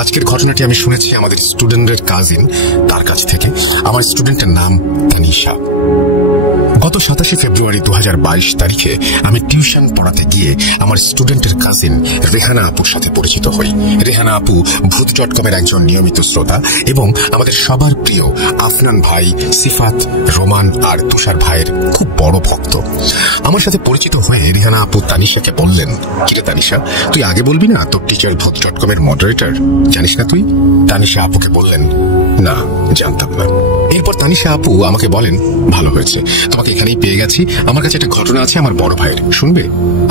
আজকের ঘটনাটি আমি শুনেছি আমাদের স্টুডেন্টের কাজিন তার কাছ থেকে। আমার স্টুডেন্টের নাম তানিশা। গত 27 ফেব্রুয়ারি 2022 তারিখে আমি টিউশন পড়াতে গিয়ে আমার স্টুডেন্টের কাজিন রেহানা আপুর সাথে পরিচিত হই। রেহানা আপু ভূত.com-এর একজন নিয়মিত শ্রোতা এবং আমাদের সবার প্রিয় আফনান ভাই, সিফাত, রোমান আর তুষার ভাইয়ের খুব বড় ভক্ত। আমার সাথে পরিচিত হয়ে রেহানা আপু তানিশাকে বললেন, কিরে তানিশা, তুই আগে বলবি না তোর টিচার ভূত.com-এর মডারেটর, জানিস না তুই? তানিশা আপুকে বললেন, না জানতাম না। এরপর তানিশা আপু আমাকে বলেন, ভালো হয়েছে, তোমাকে এখানেই পেয়ে গেছি, আমার কাছে একটা ঘটনা আছে আমার বড় ভাইয়ের, শুনবে?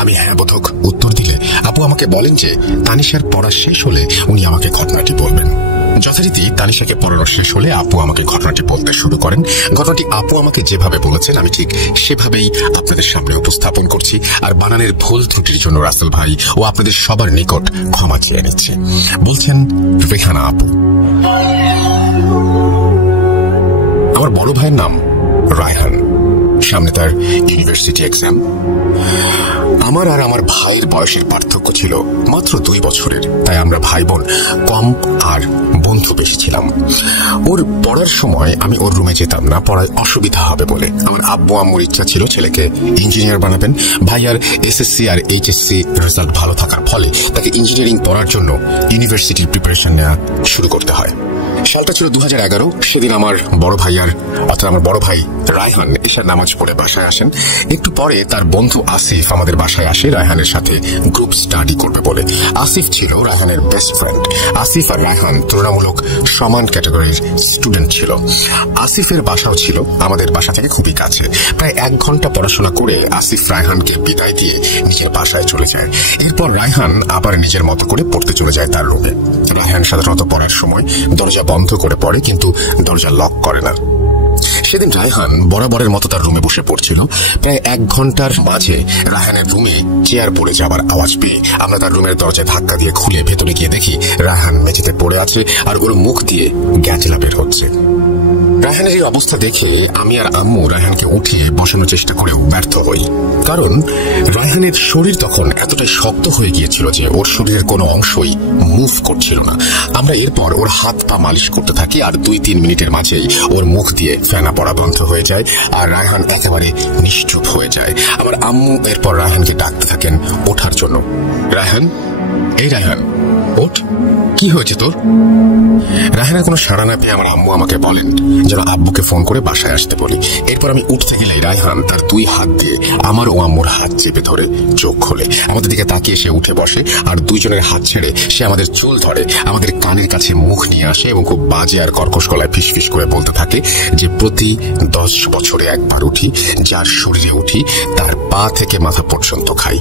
আমি হ্যাঁ বোধক উত্তর দিলে আপু আমাকে বলেন যে তানিশার পড়া শেষ হলে উনি আমাকে ঘটনাটি বলবেন। যথারীতি তানিশাকে পড়ানো শেষ হলে আপু আমাকে ঘটনাটি বলতে শুরু করেন। ঘটনাটি আপু আমাকে যেভাবে বলেছেন আমি ঠিক সেভাবেই আপনাদের সামনে উপস্থাপন করছি, আর বানানের ভুল ত্রুটির জন্য রাসেল ভাই ও আপনাদের সবার নিকট ক্ষমা চেয়ে নিচ্ছে। বলছেন রেহানা আপু, আমার বড় ভাইয়ের নাম রায়হান, সামনে তার ইউনিভার্সিটি এক্সাম। আমার আর আমার ভাইয়ের বয়সের পার্থক্য ছিল মাত্র 2 বছরের, তাই আমরা ভাই বোন কম আর বন্ধু বেশি ছিলাম। ওর পড়ার সময় আমি ওর রুমে যেতাম না, পড়ায় অসুবিধা হবে বলে। আমার আব্বু আম্মুর ইচ্ছা ছিল ছেলেকে ইঞ্জিনিয়ার বানাবেন। ভাইয়ার এসএসসি আর এইচএসসি রেজাল্ট ভালো থাকার ফলে তাকে ইঞ্জিনিয়ারিং পড়ার জন্য ইউনিভার্সিটির প্রিপারেশন নেওয়া শুরু করতে হয়। সালটা ছিল 2011। সেদিন আমার বড় ভাই রায়হান এশার নামাজ পড়ে বাসায় আসেন। একটু পরে তার বন্ধু আসিফ আমাদের বাসায় আসে রায়হানের সাথে গ্রুপ স্টাডি করবে বলে। আসিফ ছিল রায়হানের বেস্ট ফ্রেন্ড। আসিফ আর রায়হান তুলনামূলক সমান ক্যাটাগরির স্টুডেন্ট ছিল। আসিফের বাসাও ছিল আমাদের বাসা থেকে খুবই কাছে। প্রায় 1 ঘন্টা পড়াশোনা করে আসিফ রায়হানকে বিদায় দিয়ে নিজের বাসায় চলে যায়। এরপর রায়হান আবার নিজের মতো করে পড়তে চলে যায় তার রুমে। রায়হান সাধারণত পড়ার সময় দরজা বন্ধ করে পড়ে, কিন্তু দরজা লক করে না। সেদিন রায়হান বরাবরের মতো তার রুমে বসে পড়ছিল। প্রায় 1 ঘন্টার মাঝে রায়হানের রুমে চেয়ার পড়ে যাবার আওয়াজ পেয়ে আমরা তার রুমের দরজা ধাক্কা দিয়ে খুলে ভেতরে গিয়ে দেখি রায়হান মেঝেতে পড়ে আছে আর ওর মুখ দিয়ে গ্যাজলা বের হচ্ছে। রায়হানের এই অবস্থা দেখে আমি আর আম্মু রায়হানকে উঠিয়ে বসানোর চেষ্টা করেও ব্যর্থ হই, কারণ রায়হানের শরীর তখন এতটাই শক্ত হয়ে গিয়েছিল যে ওর শরীরের কোনো অংশই মুভ করছিল না। আমরা এরপর ওর হাত পা মালিশ করতে থাকি, আর 2-3 মিনিটের মাঝেই ওর মুখ দিয়ে ফেনা পড়া বন্ধ হয়ে যায় আর রায়হান একেবারে নিশ্চুপ হয়ে যায়। আমার আম্মু এরপর রায়হানকে ডাকতে থাকেন ওঠার জন্য। রায়হান, এই রায়হান, ওঠ, কি হয়েছে তোর? রায়হানের কোনো সাড়া না পেয়ে আমার আম্মু আমাকে বলেন যেন আব্বুকে ফোন করে বাসায় আসতে বলি। এরপর আমি উঠতে গেলেই রায়হান তার 2 হাত দিয়ে আমার ও আম্মুর হাত চেপে ধরে চোখ খোলে। আমাদের দিকে তাকিয়ে সে উঠে বসে আর 2 জনের হাত ছেড়ে সে আমাদের চুল ধরে আমাদের কানের কাছে মুখ নিয়ে আসে এবং খুব বাজে আর কর্কশ গলায় ফিসফিস করে বলতে থাকে যে প্রতি 10 বছরে একবার উঠি, যার শরীরে উঠি তার পা থেকে মাথা পর্যন্ত খাই।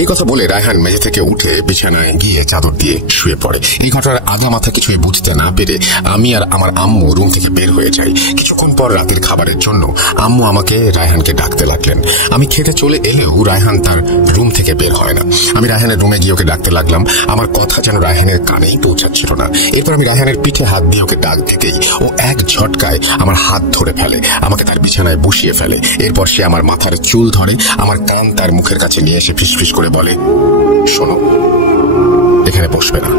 এই কথা বলে রায়হান মেঝে থেকে উঠে বিছানায় গিয়ে চাদর দিয়ে শুয়ে পড়ে। এই ঘটনার আগা মাথা কিছুই বুঝতে না পেরে আমি আর আমার আম্মু রুম থেকে বের হয়ে যাই। কিছুক্ষণ পর রাতের খাবারের জন্য আম্মু আমাকে রায়হানকে ডাকতে লাগলেন। আমি খেতে চলে এলেও রায়হান তার রুম থেকে বের হয় না। আমি রায়হানের রুমে গিয়ে ওকে ডাকতে লাগলাম, আমার কথা যেন রায়হানের কানেই পৌঁছাচ্ছিল না। এরপর আমি রায়হানের পিঠে হাত দিয়ে ওকে ডাক দিতেই ও এক ঝটকায় আমার হাত ধরে ফেলে, আমাকে তার বিছানায় বসিয়ে ফেলে। এরপর সে আমার মাথার চুল ধরে আমার কান তার মুখের কাছে নিয়ে এসে ফিসফিস করে বলে, শোনো, এখানে বসবে না,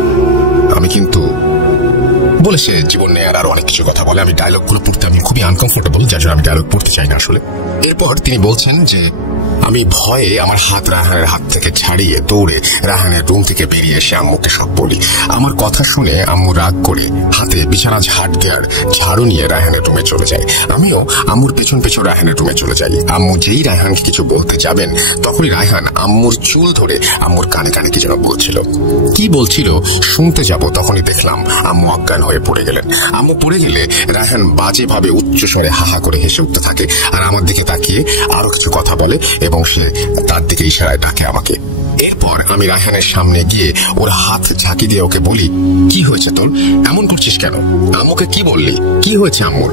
আমি কিন্তু বলে সে জীবন নিয়ে আর অনেক কিছু কথা বলে। আমি ডায়লগগুলো পড়তে আমি খুবই আনকমফোর্টেবল, যার জন্য আমি ডায়লগ পড়তে চাই না আসলে। এরপর তিনি বলছেন যে আমি ভয়ে আমার হাত রায়হানের হাত থেকে ছাড়িয়ে দৌড়ে রায়হানের রুম থেকে বেরিয়ে এসে আম্মুকে সব বলি। আমার কথা শুনে আম্মু রাগ করে হাতে বিছানা ঝাড় দেওয়ার ঝাড়ু নিয়ে রায়হানের রুমে চলে যায়। আমিও আম্মুর পেছন পেছন রায়হানের রুমে চলে যাই। আম্মু যেই রায়হানকে কিছু বলতে যাবেন তখনই রায়হান আম্মুর চুল ধরে আম্মুর কানে কানে কি যেন বলছিল। কি বলছিল শুনতে যাব তখনই দেখলাম আম্মু অজ্ঞান হয়ে পড়ে গেলেন। আম্মু পড়ে গেলে রায়হান বাজে ভাবে উচ্চস্বরে হাহা করে হেসে উঠতে থাকে আর আমার দিকে তাকিয়ে আরো কিছু কথা বলে এবং সে তার দিকে ইশারায় ডাকে আমাকে। এরপর আমি রায়হানের সামনে গিয়ে ওর হাত ঝাঁকি দিয়ে ওকে বলি, কি হয়েছে তোর, এমন করছিস কেন? আম্মুকে কি বললি, কি হয়েছে আম্মুর?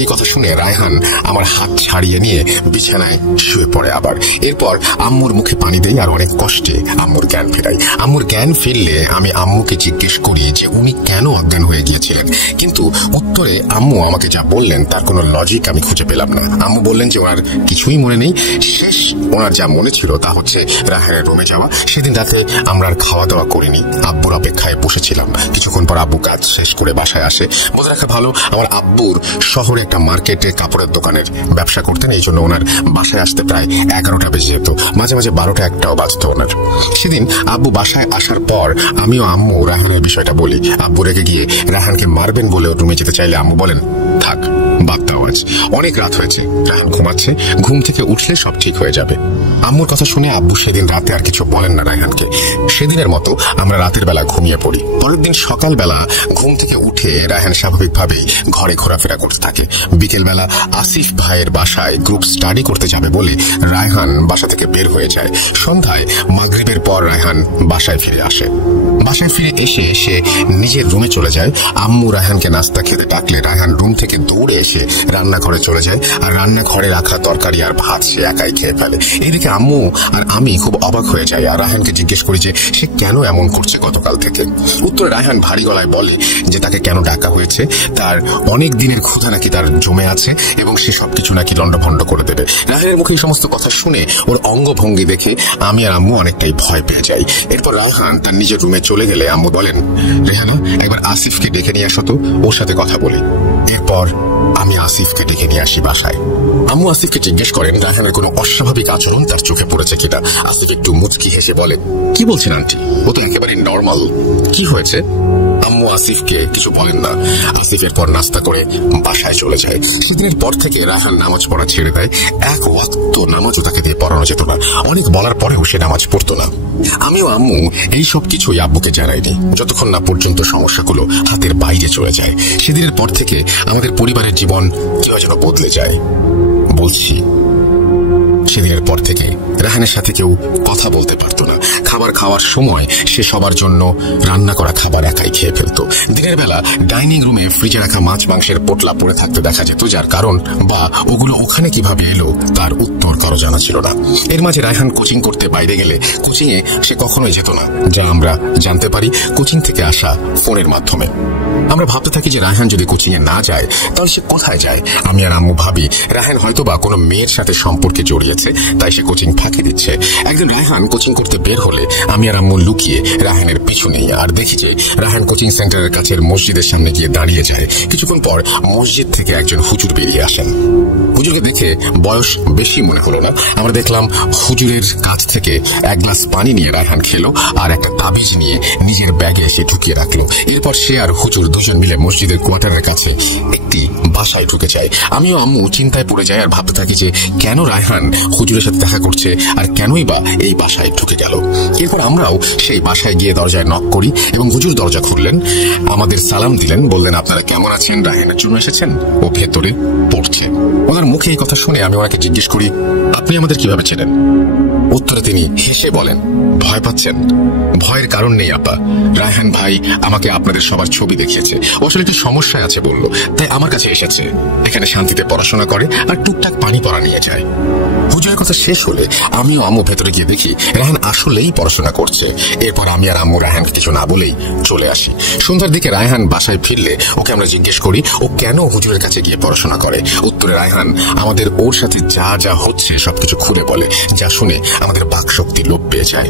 এই কথা শুনে রায়হান আমার হাত ছাড়িয়ে নিয়ে বিছানায় শুয়ে পড়ে আবার। এরপর আম্মুর মুখে পানি দেই আর অনেক কষ্টে আম্মুর জ্ঞান ফেরাই। আম্মুর জ্ঞান ফিরলে আমি আম্মুকে জিজ্ঞেস করি যে উনি কেন অজ্ঞান হয়ে গিয়েছিলেন, কিন্তু উত্তরে আম্মু আমাকে যা বললেন তার কোনো লজিক আমি খুঁজে পেলাম না। আম্মু বললেন যে ওনার কিছুই মনে নেই, শেষ ওনার যা মনে ছিল তা হচ্ছে রায়হানের রুমে যাওয়া। সেদিন রাতে আমরা আর খাওয়া দাওয়া করিনি, আব্বুর অপেক্ষায় বসেছিলাম। কিছুক্ষণ এরপর আব্বু কাজ শেষ করে বাসায় আসে। বলে রাখা ভালো, আমার আব্বুর শহরে একটা মার্কেটে কাপড়ের দোকানের ব্যবসা করতেন, এই জন্য ওনার বাসায় আসতে প্রায় 11টা বেজে যেত, মাঝে মাঝে 12টা 1টাও বাজতো ওনার। সেদিন আব্বু বাসায় আসার পর আমিও আম্মু রায়হানের বিষয়টা বলি। আব্বু রেগে গিয়ে রায়হানকে মারবেন বলে রুমে যেতে চাইলে আম্মু বলেন, থাক, বাদ দাও, আজ অনেক রাত হয়েছে, রায়হান ঘুমাচ্ছে, ঘুম থেকে উঠলে সব ঠিক হয়ে যাবে। আম্মুর কথা শুনে আব্বু সেদিন রাতে আর কিছু বলেন না রায়হানকে। সেদিনের মতো আমরা রাতের বেলা ঘুমিয়ে পড়ি। পরের দিন সকালবেলা ঘুম থেকে উঠে রায়হান স্বাভাবিকভাবেই ঘরে ঘোরাফেরা করতে থাকে। বিকেলবেলা আসিফ ভাইয়ের বাসায় গ্রুপ স্টাডি করতে যাবে বলে রায়হান বাসা থেকে বের হয়ে যায়। সন্ধ্যায় মাগরিবের পর রায়হান বাসায় ফিরে আসে। বাসায় ফিরে এসে সে নিজের রুমে চলে যায়। আম্মু রায়হানকে নাস্তা খেতে ডাকলে রায়হান রুম থেকে দৌড়ে এসে রান্নাঘরে চলে যায়, আর রান্নাঘরে রাখা তরকারি আর ভাত সে একাই খেয়ে ফেলে। এইদিকে আম্মু আর আমি খুব অবাক হয়ে যাই, আর রায়হানকে জিজ্ঞেস করি যে সে কেন এমন করছে গতকাল থেকে। উত্তরে রায়হান ভারী গলায় বলে যে তাকে কেন ডাকা হয়েছে, তার অনেক দিনের ক্ষুধা নাকি তার জমে আছে এবং সে সবকিছু নাকি লন্ডভন্ড করে দেবে। রায়হানের মুখে এই সমস্ত কথা শুনে, ওর অঙ্গভঙ্গি দেখে আমি আর আম্মু অনেকটাই ভয় পেয়ে যাই। এরপর রায়হান তার নিজের রুমে চলে গেলে আম্মু বলেন, রেহানা, একবার আসিফকে ডেকে নিয়ে আসো তো, ওর সাথে কথা বলি। এরপর আমি আসিফকে ডেকে নিয়ে আসি বাসায়। আম্মু আসিফকে জিজ্ঞেস করেন রায়হানের কোনো অস্বাভাবিক আচরণ তার চোখে পড়েছে কিনা। আসিফ একটু মুচকি হেসে বলে, কি বলছেন আন্টি, ও তো একেবারে নর্মাল, কি হয়েছে? আম্মু আসিফকে কিছু বলেন না। আসিফের পর নাস্তা করে বাসায় চলে যায়। সেদিনের পর থেকে রায়হান নামাজ পড়া ছেড়ে দেয়। এক ওয়াক্ত নামাজও তাকে দিয়ে পড়ানো যেত না। অনেক বলার পরেও সে নামাজ পড়তো না। আমিও আম্মু এই সব কিছুই আব্বুকে জানাইনি, যতক্ষণ না পর্যন্ত সমস্যাগুলো হাতের বাইরে চলে যায়। সেদিনের পর থেকে আমাদের পরিবারের জীবন কেউ যেন বদলে যায়। বলছি, সেদিনের পর থেকে রায়হানের সাথে কেউ কথা বলতে পারত না। খাবার খাওয়ার সময় সে সবার জন্য রান্না করা খাবার একাই খেয়ে ফেলত। দিনের বেলা ডাইনিং রুমে ফ্রিজে রাখা মাছ মাংসের পোটলা পড়ে থাকতে দেখা যেত, যার কারণ বা ওগুলো ওখানে কিভাবে এলো তার উত্তর কারো জানা ছিল না। এর মাঝে রায়হান কোচিং করতে বাইরে গেলে কোচিং এ সে কখনোই যেত না, যা আমরা জানতে পারি কোচিং থেকে আসা ফোনের মাধ্যমে। আমরা ভাবতে থাকি যে রায়হান যদি কোচিং এ না যায় তাহলে সে কোথায় যায়। আমি আর আম্মু ভাবি রায়হান হয়তো বা কোনো মেয়ের সাথে সম্পর্কে জড়িয়েছে, তাই সে কোচিং ফাঁকি দিচ্ছে। একদিন রায়হান কোচিং করতে বের হলে আমি আর আম্মু লুকিয়ে রায়হানের পিছু নেই, আর দেখি যে রায়হান কোচিং সেন্টারের কাছের মসজিদের সামনে গিয়ে দাঁড়িয়ে যায়। কিছুক্ষণ পর মসজিদ থেকে একজন হুজুর বেরিয়ে আসেন। হুজুরকে দেখে বয়স বেশি মনে হলো না। আমরা দেখলাম হুজুরের কাছ থেকে এক গ্লাস পানি নিয়ে রায়হান খেলো, আর একটা তাবিজ নিয়ে নিজের ব্যাগে এসে ঢুকিয়ে রাখলো। এরপর সে আর হুজুর দুজন মিলে মসজিদের কোয়ার্টারের কাছে একটি বাসায় ঢুকে যায়। আমিও আম্মু চিন্তায় পড়ে যাই আর ভাবতে থাকি যে কেন রায়হান হুজুরের সাথে দেখা করছে আর কেনই বা এই বাসায় ঢুকে গেল। এরপর আমরাও সেই বাসায় গিয়ে দরজায় নক করি এবং হুজুর দরজা খুললেন, আমাদের সালাম দিলেন, বললেন আপনারা কেমন আছেন, রায়হানের জন্য এসেছেন, ও ভেতরে পড়ছে। ওনার মুখে এই কথা শুনে আমি ওনাকে জিজ্ঞেস করি, আপনি আমাদের কিভাবে চেনেন? উত্তরে তিনি হেসে বলেন, ভয় পাচ্ছেন? ভয়ের কারণ নেই আপা, রায়হান ভাই আমাকে আপনাদের সবার ছবি দেখিয়েছে, ও আসলে একটু সমস্যায় আছে বলল, তাই আমার কাছে এসেছে। এখানে শান্তিতে পড়াশোনা করে আর টুকটাক পানি পড়া নিয়ে যায়। হুজুরের কথা শেষ হলে আমিও আম্মু ভেতরে গিয়ে দেখি রায়হান আসলেই পড়াশোনা করছে। এরপর আমি আর আম্মু রায়হানকে কিছু না বলেই চলে আসি। সন্ধ্যার দিকে রায়হান বাসায় ফিরলে ওকে আমরা জিজ্ঞেস করি ও কেন হুজুরের কাছে গিয়ে পড়াশোনা করে। উত্তরে রায়হান আমাদের ওর সাথে যা যা হচ্ছে সবকিছু খুলে বলে, যা শুনে আমাদের বাকশক্তি লোপ পেয়ে যায়।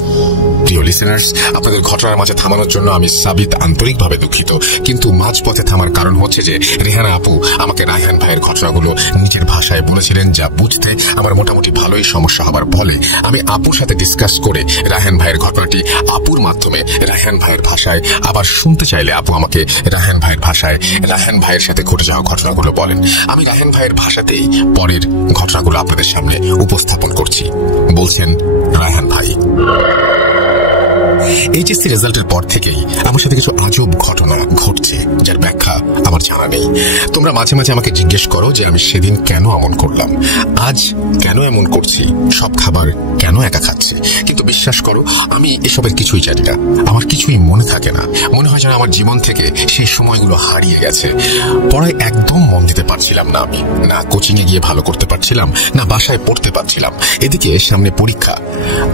প্রিয় লিসেনার্স, আপনাদের ঘটনার মাঝে থামানোর জন্য আমি সাবিত আন্তরিকভাবে দুঃখিত, কিন্তু মাঝপথে থামার কারণ হচ্ছে যে রেহানা আপু আমাকে রায়হান ভাইয়ের ঘটনাগুলো নিজের ভাষায় বলেছিলেন, যা বুঝতে আমার মোটামুটি ভালোই সমস্যা হবার ফলে আমি আপুর সাথে ডিসকাস করে রায়হান ভাইয়ের ঘটনাটি আপুর মাধ্যমে রায়হান ভাইয়ের ভাষায় আবার শুনতে চাইলে আপু আমাকে রায়হান ভাইয়ের ভাষায় রায়হান ভাইয়ের সাথে ঘটে যাওয়া ঘটনাগুলো বলেন। আমি রায়হান ভাইয়ের ভাষাতেই পরের ঘটনাগুলো আপনাদের সামনে উপস্থাপন করছি। বলছেন রায়হান ভাই, এইচএসসি রেজাল্টের পর থেকেই আমার সাথে কিছু আজব ঘটনা ঘটছে, যার ব্যাখ্যা আমার জানা নেই। তোমরা মাঝে মাঝে আমাকে জিজ্ঞেস করো যে আমি সেদিন কেন এমন করলাম, আজ কেন এমন করছি, সব খাবার কেন একা খাচ্ছি। কিন্তু বিশ্বাস করো আমি এসবের কিছুই জানি না, আমার কিছুই মনে থাকে না। মনে হয় যেন আমার জীবন থেকে সেই সময়গুলো হারিয়ে গেছে। পড়ায় একদম মন দিতে পারছিলাম না আমি, না কোচিং এ গিয়ে ভালো করতে পারছিলাম, না বাসায় পড়তে পারছিলাম। এদিকে সামনে পরীক্ষা।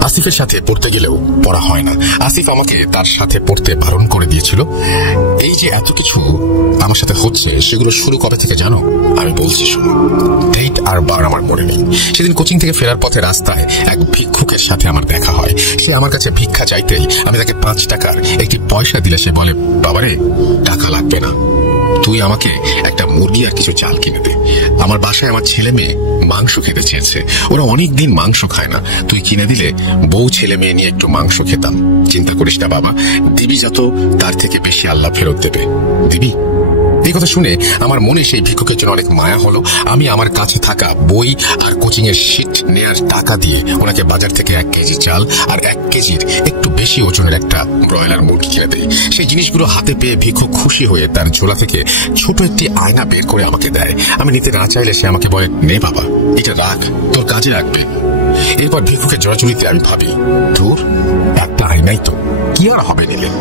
আসিফের সাথে পড়তে গেলেও পড়া হয় না। আসিফ আমাকে তার সাথে পড়তে বারণ করে দিয়েছিল, এই যে এত কিছু আমার সাথে হচ্ছে সেগুলো শুরু কবে থেকে জানো? আমি বলছি শোনো। ডেট আর বার আমার মনে নেই। সেদিন কোচিং থেকে ফেরার পথে রাস্তায় এক ভিক্ষুকের সাথে আমার দেখা হয়। সে আমার কাছে ভিক্ষা চাইতেই আমি তাকে 5 টাকার একটি পয়সা দিলে সে বলে, বাবারে টাকা লাগবে না, তুই আমাকে একটা মুরগি আর কিছু চাল কিনে দে। আমার বাসায় আমার ছেলে মেয়ে মাংস খেতে চেয়েছে, ওরা অনেক দিন মাংস খায় না, তুই কিনে দিলে বউ ছেলে মেয়ে নিয়ে একটু মাংস খেতাম। চিন্তা করিস না বাবা, দিবি যত তার থেকে বেশি আল্লাহ ফেরত দেবে, দিবি। এই কথা শুনে আমার মনে সেই ভিক্ষুকের জন্য অনেক মায়া হলো। আমি আমার কাছে থাকা বই আর কোচিং এর শীট নেয়ার টাকা দিয়ে ওনাকে বাজার থেকে 1 কেজি চাল আর 1 কেজির একটু বেশি ওজনের একটা ব্রয়লার মুরগি কিনে দেয়। সেই জিনিসগুলো হাতে পেয়ে ভিক্ষুক খুশি হয়ে তার ঝোলা থেকে ছোট একটি আয়না বের করে আমাকে দেয়। আমি নিতে না চাইলে সে আমাকে বলে, নে বাবা, এটা রাখ, তোর কাজে লাগবে। এরপর ভিক্ষুকের জড়াজড়িতে আমি ভাবি, ধুর, একটা আয়নাই তো, কি আর হবে নিলে।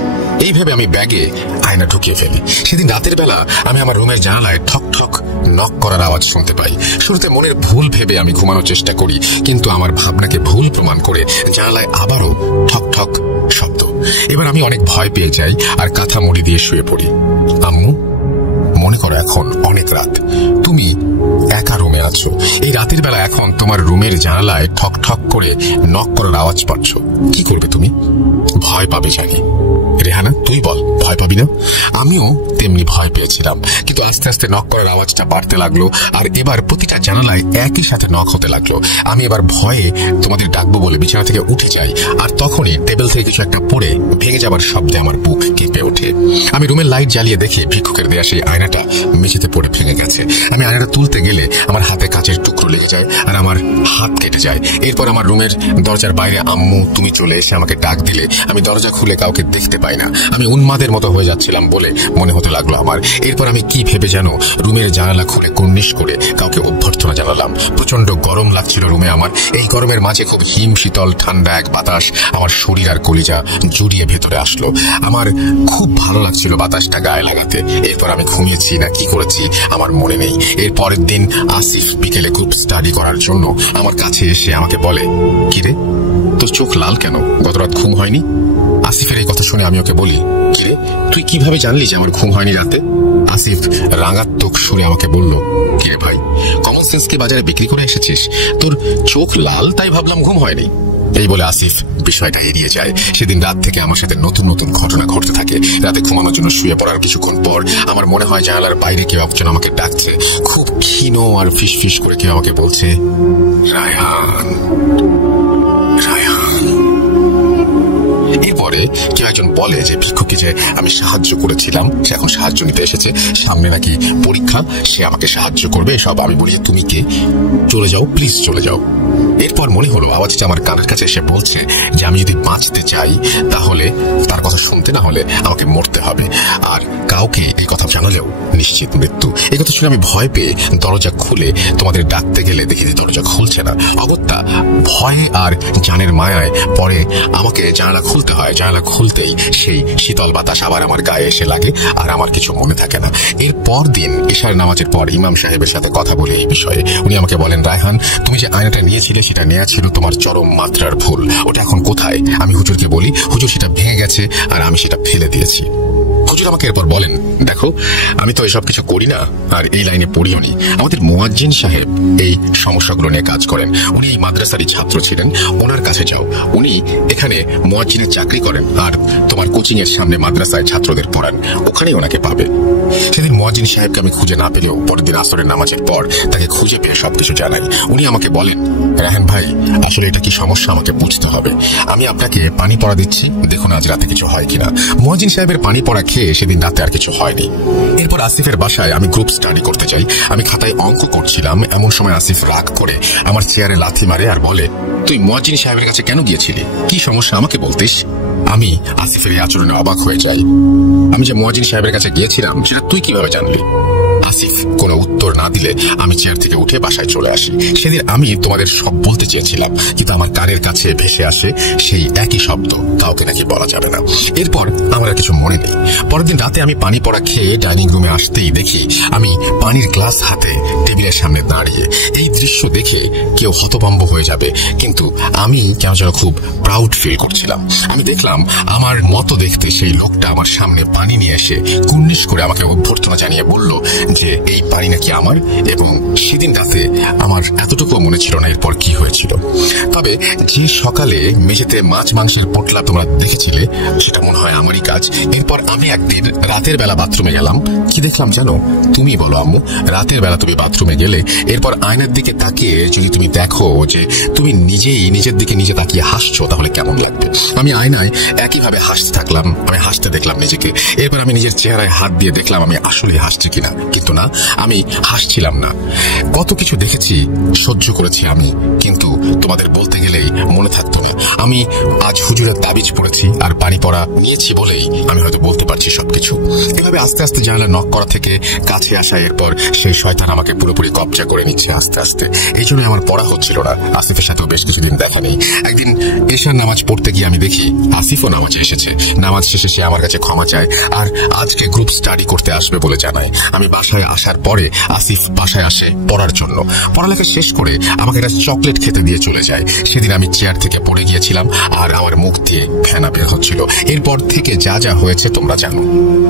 এই ভেবে আমি ব্যাগে আয়না ঢুকিয়ে ফেলি। সেদিন রাতের বেলা আমি আমার রুমের জানালায় ঠক ঠক নক করার আওয়াজ শুনতে পাই। শুরুতে মনের ভুল ভেবে আমি ঘুমানোর চেষ্টা করি, কিন্তু আমার ভাবনাকে ভুল প্রমাণ করে জানালায় আবারও ঠক ঠক শব্দ। এবার আমি অনেক ভয় পেয়ে যাই আর কাঁথা মুড়ি দিয়ে শুয়ে পড়ি। আম্মু, মনে করো এখন অনেক রাত, তুমি একা রুমে আছো। এই রাতের বেলা এখন তোমার রুমের জানালায় ঠক ঠক করে নক করার আওয়াজ পাচ্ছ, কি করবে তুমি? ভয় পাবে জানি। রেহানা, তুই বল, ভয় পাবি না? আমিও তেমনি ভয় পেয়েছিলাম, কিন্তু আস্তে আস্তে নক করার আওয়াজটা বাড়তে লাগলো আর এবার প্রতিটা জানালায় একই সাথে নক হতে লাগলো। আমি এবার ভয়ে তোমাদের ডাকবো বলে বিছানা থেকে উঠে যাই, আর তখনই টেবিল থেকে কিছু একটা পড়ে ভেঙে যাবার শব্দে আমার বুক কেঁপে ওঠে। আমি রুমের লাইট জ্বালিয়ে দেখি ভিক্ষুকের দেয়া সেই আয়নাটা মেঝেতে পড়ে ভেঙে গেছে। আমি আয়নাটা তুলতে গেলে আমার হাতে কাচের টুকরো লেগে যায় আর আমার হাত কেটে যায়। এরপর আমার রুমের দরজার বাইরে আম্মু তুমি চলে এসে আমাকে ডাক দিলে। আমি দরজা খুলে কাউকে দেখতে পাই না। আমি উন্মাদের মতো হয়ে যাচ্ছিলাম বলে মনে হতে লাগলো আমার। এরপর আমি কি ভেবে যেন রুমের জানালা খুলে কুর্নিশ করে কাউকে অভ্যর্থনা জানালাম। প্রচন্ড গরম লাগছিল রুমে আমার। এই গরমের মাঝে খুব হিম শীতল ঠান্ডা এক বাতাস আমার শরীর আর কলিজা জুড়িয়ে ভেতরে আসলো। আমার খুব ভালো লাগছিল বাতাসটা গায়ে লাগাতে। এরপর আমি ঘুমিয়েছি না কি করেছি আমার মনে নেই। এর পরের দিন আসিফ বিকেলে গ্রুপ স্টাডি করার জন্য আমার কাছে এসে আমাকে বলে, কিরে তোর চোখ লাল কেন, গত রাত ঘুম হয়নি? আসিফের এই কথা শুনে আমি ওকে বলি, কিরে তুই কিভাবে জানলি যে আমার ঘুম হয়নি রাতে? আসিফ রাঙাত্মক সুরে আমাকে বলল, কিরে ভাই, কমন সেন্স কি বাজারে বিক্রি করে এসেছিস? তোর চোখ লাল তাই ভাবলাম ঘুম হয়নি। এই বলে আসিফ বিষয়টা এড়িয়ে যায়। সেদিন রাত থেকে আমার সাথে নতুন নতুন ঘটনা ঘটতে থাকে। রাতে ঘুমানোর জন্য শুয়ে পড়ার কিছুক্ষণ পর আমার মনে হয় জানালার বাইরে কেউ একজন আমাকে ডাকছে। খুব ক্ষীণ আর ফিস ফিস করে কেউ আমাকে বলছে, রায়হান, রায়হান। এরপরে কেউ একজন বলে যে ভিক্ষুকে যে আমি সাহায্য করেছিলাম সে এখন সাহায্য নিতে এসেছে, সামনে নাকি পরীক্ষা, সে আমাকে সাহায্য করবে এসব। আমি বলি যে তুমি কে, চলে যাও প্লিজ চলে যাও। এরপর মনে হলো আওয়াজটা আমার কানের কাছে এসে বলছে যে আমি যদি বাঁচতে চাই তাহলে তার কথা শুনতে না হলে আমাকে মরতে হবে, আর কাউকে এই কথা জানালেও নিশ্চিত মৃত্যু। এই কথা শুনে আমি ভয় পেয়ে দরজা খুলে তোমাদের ডাকতে গেলে দেখি যে দরজা খুলছে না। অগত্যা ভয়ে আর জানের মায়ায় পরে আমাকে জানালা খুলতে হয়। জানালা খুলতেই সেই শীতল বাতাস আবার আমার গায়ে এসে লাগে আর আমার কিছু মনে থাকে না। এর পর দিন ঈশার নামাজের পর ইমাম সাহেবের সাথে কথা বলে এই বিষয়ে উনি আমাকে বলেন, রায়হান তুমি যে আয়নাটা নিয়েছিলে সেটা নেওয়া ছিল তোমার চরম মাত্রার ভুল, ওটা এখন কোথায়? আমি হুজুরকে বলি, হুজুর সেটা ভেঙে গেছে আর আমি সেটা ফেলে দিয়েছি। হুজুর আমাকে এরপর বলেন, দেখো আমি তো এসব কিছু করি না আর এই লাইনে পড়িও নি। আমাদের মুয়াজ্জিন সাহেব এই সমস্যাগুলো নিয়ে কাজ করেন, উনি এই মাদ্রাসারই ছাত্র ছিলেন, ওনার কাছে যাও। উনি এখানে মুয়াজ্জিনের চাকরি করেন আর তোমার কোচিং এর সামনে মাদ্রাসায় ছাত্রদের পড়ান, ওখানেই ওনাকে পাবে। সেদিন মুয়াজ্জিন সাহেবকে আমি খুঁজে না পেলেও পরের দিন আসরের নামাজের পর তাকে খুঁজে পেয়ে সবকিছু জানাই। উনি আমাকে বলেন, রায়হান ভাই আসলে এটা কি সমস্যা আমাকে বুঝতে হবে, আমি আপনাকে পানি পড়া দিচ্ছি, দেখুন আজ রাতে কিছু হয় কিনা। মুয়াজ্জিন সাহেবের পানি পড়া খেয়ে সেদিন রাতে আর কিছু হয়নি। এরপর আসিফের বাসায় আমি গ্রুপ স্টাডি করতে যাই। আমি খাতায় অঙ্ক করছিলাম, এমন সময় আসিফ রাগ করে আমার চেয়ারে লাথি মারে আর বলে, তুই মুয়াজ্জিন সাহেবের কাছে কেন গিয়েছিলি, কি সমস্যা আমাকে বলতিস? আমি আসিফের এই আচরণে অবাক হয়ে যাই। আমি যে মুয়াজ্জিন সাহেবের কাছে গিয়েছিলাম সেটা তুই কিভাবে জানলি? আসিফ কোনো উত্তর না দিলে আমি চেয়ার থেকে উঠে বাসায় চলে আসি। সেদিন আমি তোমাদের সব বলতে চেয়েছিলাম, কিন্তু আমার কানের কাছে ভেসে আসে সেই একই শব্দ, কাউকে নাকি বলা যাবে না। এরপর আমার আর কিছু মনে নেই। পরের দিন রাতে আমি পানি পড়া খেয়ে ডাইনিং রুমে আসতেই দেখি আমি পানির গ্লাস হাতে টেবিলের সামনে দাঁড়িয়ে। এই দৃশ্য দেখে কেউ হতভম্ব হয়ে যাবে, কিন্তু আমি কেন যেন খুব প্রাউড ফিল করছিলাম। আমি দেখলাম আমার মতো দেখতে সেই লোকটা আমার সামনে পানি নিয়ে এসে কুর্নিশ করে আমাকে অভ্যর্থনা জানিয়ে বলল যে এই পানি নাকি আমার। এবং সেদিন রাতে আমার এতটুকু মনে ছিল না এরপর কি হয়েছিল। তবে যে সকালে মেঝেতে মাছ মাংসের পোটলা তোমরা দেখেছিলে, সেটা মনে হয় আমারই কাজ। এরপর আমি একদিন রাতের বেলা বাথরুমে গেলাম। কি দেখলাম জানো? তুমি বলো আম্মু। রাতের বেলা তুমি বাথরুমে গেলে, এরপর আয়নার দিকে তাকিয়ে যদি তুমি দেখো যে তুমি নিজেই নিজের দিকে নিজে তাকিয়ে হাসছো, তাহলে কেমন লাগবে? আমি আয়নায় একইভাবে হাসতে থাকলাম। আমি হাসতে দেখলাম নিজেকে। এরপর আমি নিজের চেহারায় হাত দিয়ে দেখলাম আমি আসলে হাসছি কিনা, কিন্তু না, আমি হাসছিলাম না। কত কিছু দেখেছি, সহ্য করেছি আমি, কিন্তু তোমাদের বলতে গেলেই মনে থাকতো না। আমি আজ হুজুরের তাবিজ পড়েছি আর পানি পড়া নিয়েছি বলেই আমি হয়তো বলতে পারছি সবকিছু। এভাবে আস্তে আস্তে জানালা নক করা থেকে কাছে আসা, এরপর সেই শয়তান আমাকে পুরোপুরি কবজা করে নিচ্ছে আস্তে আস্তে। এই জন্য আমার পড়া হচ্ছিল না। আসিফের সাথেও বেশ কিছুদিন দেখা নেই। একদিন এশার নামাজ পড়তে গিয়ে আমি দেখি আসিফও নামাজে এসেছে। নামাজ শেষে সে আমার কাছে ক্ষমা চায় আর আজকে গ্রুপ স্টাডি করতে আসবে বলে জানায়। আমি বাসায় আসার পরে আসিফ বাসায় আসে পড়ার জন্য। পড়ালেখা শেষ করে আমাকে একটা চকলেট খেতে দিয়ে চলে যায়। সেদিন আমি চেয়ার থেকে পড়ে গিয়েছিলাম আর আমার মুখ দিয়ে ফেনা বের হচ্ছিল। এরপর থেকে যা যা হয়েছে তোমরা জানো।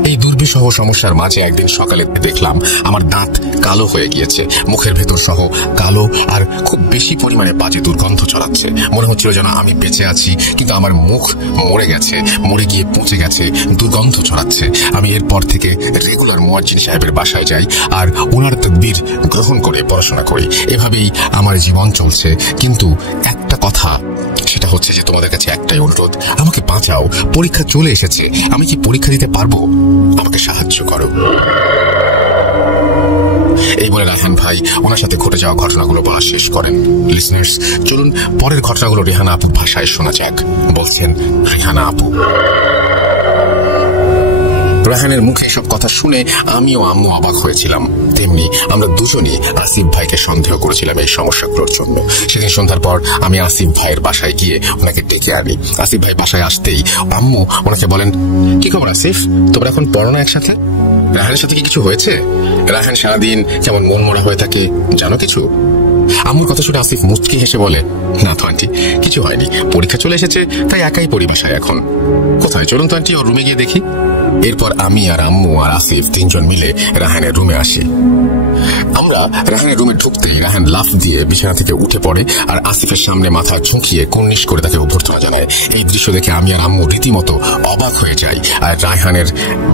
এই দুর্বিষহ সমস্যার মাঝে একদিন সকালে দেখলাম আমার দাঁত কালো হয়ে গিয়েছে, মুখের ভেতর সহ কালো আর খুব বেশি পরিমাণে বাজে দুর্গন্ধ ছড়াচ্ছে। মনে হচ্ছিল যেন আমি বেঁচে আছি, কিন্তু আমার মুখ মরে গেছে, মরে গিয়ে পচে গেছে, দুর্গন্ধ ছড়াচ্ছে। আমি এরপর থেকে রেগুলার মুয়াজ্জিন সাহেবের বাসায় যাই আর ওনার তাকবীর গ্রহণ করে পড়াশোনা করি। এভাবেই আমার জীবন চলছে। কিন্তু একটা কথা, সেটা হচ্ছে যে তোমাদের কাছে একটাই অনুরোধ, আমাকে বাঁচাও। পরীক্ষা চলে এসেছে, আমি কি পরীক্ষা দিতে পারবো? আমাকে সাহায্য করো। এই বলে রায়হান ভাই ওনার সাথে ঘটে যাওয়া ঘটনাগুলো বলা শেষ করেন। লিসনার্স, চলুন পরের ঘটনাগুলো রেহানা আপুর ভাষায় শোনা যাক। বলছেন রেহানা আপু। রায়হানের মুখে এসব কথা শুনে আমিও আম্মু অবাক হয়েছিলাম। তেমনি আমরা দুজনই আসিফ ভাইকে সন্দেহ করেছিলাম এই সমস্যাগুলোর জন্য। সেদিন সন্ধ্যার পর আমি আসিফ ভাইয়ের বাসায় গিয়ে ওনাকে ডেকে আনি। আসিফ ভাই বাসায় আসতেই আম্মু ওনাকে বলেন, কি খবর আসিফ, তোমরা এখন পড়ো না একসাথে? রায়হানের সাথে কি কিছু হয়েছে? রায়হান সারাদিন কেমন মনমরা হয়ে থাকে, জানো কিছু? আম্মুর কথা শুনে আসিফ মুচকি হেসে বলে, না তো আন্টি, কিছু হয়নি। পরীক্ষা চলে এসেছে, তাই একাই পড়ি বাসায় এখন। কোথায়? চলুন তো আন্টি, ওর রুমে গিয়ে দেখি। এরপর আমি আর আম্মু আর আসিফ তিনজন মিলে রায়হানের রুমে আসি। আমরা রায়হানের রুমে ঢুকতেই রায়হান লাফ দিয়ে বিছানা থেকে উঠে পড়ে আর আসিফের সামনে মাথা ঝুঁকিয়ে কুর্নিশ করে তাকে অভ্যর্থনা জানায়। এই দৃশ্য দেখে আমি আর আম্মু রীতিমতো অবাক হয়ে যাই আর রায়হানের